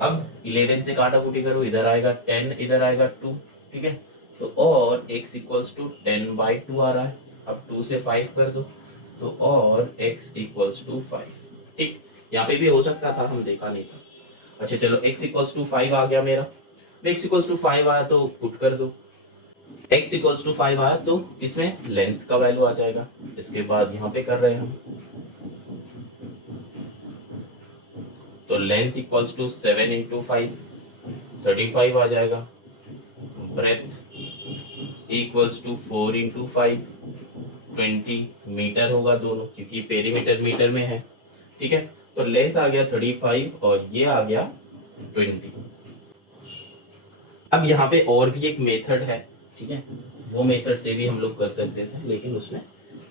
अब 11 से काटा कुटी करो, इधर आएगा 10, इधर आएगा 2, ठीक है। तो और x इक्वल्स टू 10/2 आ रहा है, अब 2 से 5 कर दो, तो और x इक्वल्स टू 5, ठीक, यहाँ पे भी हो सकता था, हम देखा नहीं था। अच्छा चलो x इक्वल्स टू 5 आ गया मेरा, x इक्वल्स टू 5 आया तो पुट कर दो, x इक्वल्स टू 5 आया तो इसमें लेंथ का वैल्यू आ जाएगा, इसके बाद यहाँ पे कर रहे हैं हम, तो लेंथ इक्वल्स टू 7 इंटू 5 35 आ जाएगा, breadth equals to 4 into 5 20 meter होगा दोनों, क्योंकि पेरीमीटर मीटर में है, ठीक है। तो लेंथ आ गया 35 और ये आ गया 20। अब यहाँ पे और भी एक मेथड है, ठीक है, वो मेथड से भी हम लोग कर सकते थे लेकिन उसमें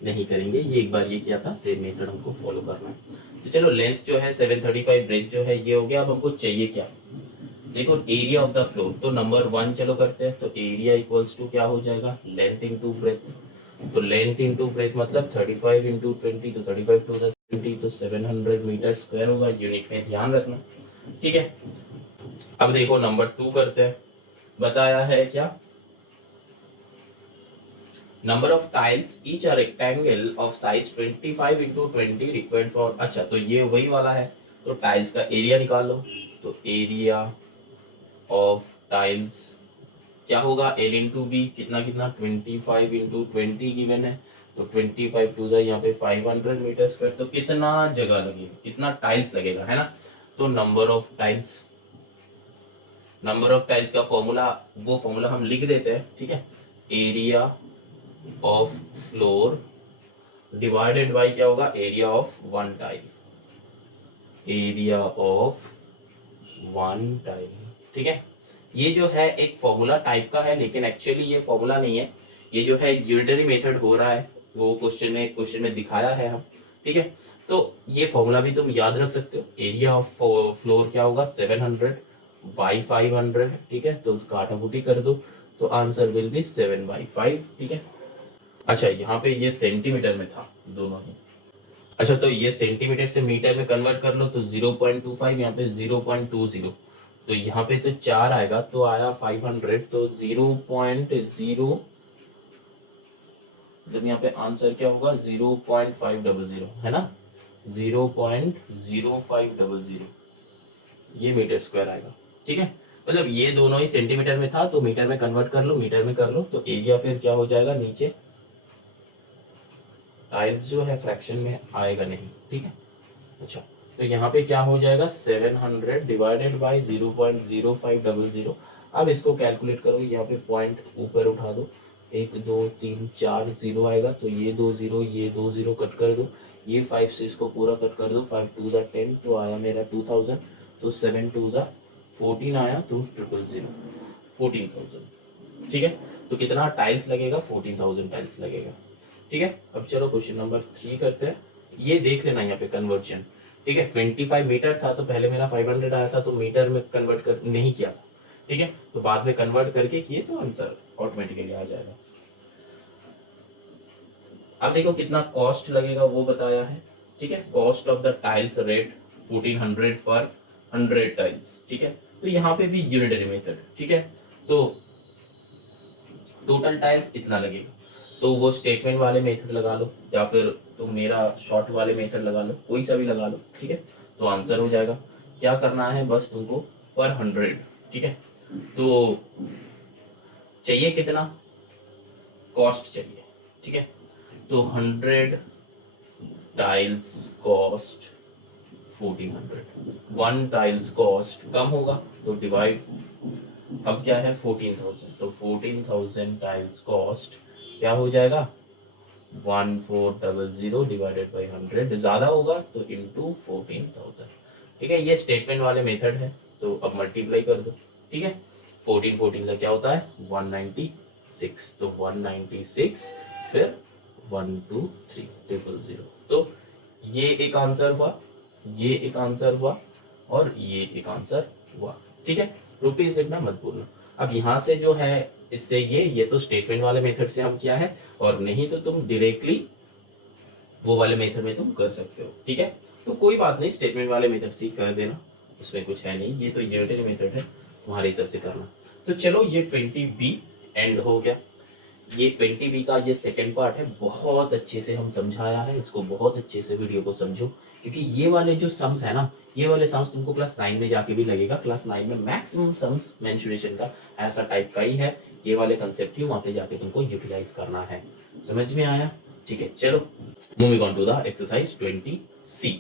नहीं करेंगे, ये एक बार ये किया था, सेम मेथड हमको फॉलो करना है। तो चलो लेंथ जो है 735, ब्रेथ जो है ये हो गया। अब हमको चाहिए क्या, देखो एरिया ऑफ द फ्लोर, तो नंबर 1 चलो करते हैं, तो एरिया इक्वल्स टू क्या हो जाएगा, लेंथ इंटू ब्रेथ, तो लेंथ इंटू ब्रेथ मतलब 35 इंटू 20, तो 35 टू 70, तो 700 मीटर स्क्वायर होगा, यूनिट में ध्यान रखना, ठीक है। अब देखो नंबर 2 करते हैं, बताया है क्या, number of tiles each a rectangle of size 25 into 20 required for, अच्छा तो ये वही वाला है, तो टाइल्स का एरिया निकालो, तो एरिया ऑफ टाइल्स क्या होगा, L इंटू बी, कितना कितना 25 इंटू 20 गिवन है, तो 25 टू यहाँ पे 500 मीटर स्क्वायर, तो कितना जगह लगेगा, कितना टाइल्स लगेगा, है ना। तो number of tiles, number of tiles का फॉर्मूला, वो फॉर्मूला हम लिख देते हैं, ठीक है, area of floor divided by क्या होगा, area of one tile, area of one tile, ठीक है। ये जो है एक फॉर्मूला टाइप का है, लेकिन एक्चुअली ये फॉर्मूला नहीं है, ये जो है यूनिटरी मेथड हो रहा है, वो क्वेश्चन में दिखाया है हम, ठीक है। तो ये फॉर्मूला भी तुम याद रख सकते हो, एरिया ऑफ फ्लोर क्या होगा 700 बाई 500, ठीक है, तो उसका आटापुटी कर दो, तो आंसर विल बी 7/5, ठीक है। अच्छा यहाँ पे ये सेंटीमीटर में था दोनों ही। अच्छा तो ये सेंटीमीटर से मीटर में कन्वर्ट कर लो तो 0.25, यहाँ पे 0.20, तो यहाँ पे तो 4 आएगा, तो आया 500, तो 0.0, जब यहाँ पे आंसर क्या होगा 0.500 है ना, 0.0500 ये मीटर स्क्वायर आएगा। ठीक है, मतलब ये दोनों ही सेंटीमीटर में था तो मीटर में कन्वर्ट कर लो, मीटर में कर लो, तो एरिया फिर क्या हो जाएगा, नीचे टाइल्स जो है फ्रैक्शन में आएगा नहीं। ठीक है, अच्छा तो यहाँ पे क्या हो जाएगा 700 डिवाइडेड बाई 0.0500। अब इसको कैलकुलेट करो, यहाँ पे पॉइंट ऊपर उठा दो, 1 2 3 4 जीरो आएगा, तो ये 2 जीरो, ये 2 जीरो कट कर दो, ये 5 से इसको पूरा कट कर दो, 5 2 ज़ा 10, तो आया मेरा 2000, तो 7 2 ज़ा 14 आया, तो 000 14,000। ठीक है, तो कितना टाइल्स लगेगा, 14,000 टाइल्स लगेगा। ठीक है, अब चलो क्वेश्चन नंबर 3 करते हैं। ये देख लेना यहाँ पे कन्वर्जन। ठीक है, 25 मीटर था तो पहले मेरा 500 आया था, तो मीटर में कन्वर्ट कर नहीं किया था। ठीक है, तो बाद में कन्वर्ट करके किए तो आंसर ऑटोमेटिकली आ जाएगा। अब देखो कितना कॉस्ट लगेगा वो बताया है। ठीक है, cost of the tiles rate 1400 पर 100 टाइल्स। ठीक है, तो यहाँ पे भी यूनिटरी मेथड। ठीक है, तो टोटल टाइल्स इतना लगेगा, तो वो स्टेटमेंट वाले मेथड लगा लो या फिर तुम मेरा शॉर्ट वाले मेथड लगा लो, कोई सा भी लगा लो। ठीक है, तो आंसर हो जाएगा। क्या करना है बस तुमको, पर 100। ठीक है, तो चाहिए कितना, कॉस्ट चाहिए। ठीक है, तो 100 टाइल्स कॉस्ट 1400, 1 टाइल्स कॉस्ट कम होगा तो डिवाइड, अब क्या है 14,000, तो 14,000 टाइल्स कॉस्ट क्या हो जाएगा 1400 डिवाइडेड बाई 100, ज्यादा होगा तो इंटू 14,000। ठीक है, ये स्टेटमेंट वाले मेथड है, तो अब मल्टीप्लाई कर दो। ठीक है, 14 14 का क्या होता है 196, तो 196 फिर 123,000, तो ये एक आंसर हुआ, ये एक आंसर हुआ और ये एक आंसर हुआ। ठीक है, रुपीज लिखना मत भूलना। अब यहाँ से जो है इससे ये तो स्टेटमेंट वाले मेथड से हम किया है, और नहीं तो तुम डायरेक्टली वो वाले मेथड में तुम कर सकते हो। ठीक है, तो कोई बात नहीं, स्टेटमेंट वाले मेथड से कर देना, उसमें कुछ है नहीं, ये तो यूनिटरी मेथड है, तुम्हारे हिसाब से करना। तो चलो ये 20B एंड हो गया। ये 20B का ये सेकंड पार्ट है, बहुत अच्छे से हम समझाया है इसको, बहुत अच्छे से वीडियो को समझो, क्योंकि ये वाले जो सम्स है ना, ये वाले सम्स तुमको क्लास 9 में जाके भी लगेगा। क्लास 9 में मैक्सिमम सम्स मेंसुरेशन का ऐसा टाइप का ही है, ये वाले कंसेप्ट ही वहां पे जाके तुमको यूटिलाइज करना है। समझ में आया? ठीक है, चलो moving on to the exercise 20C।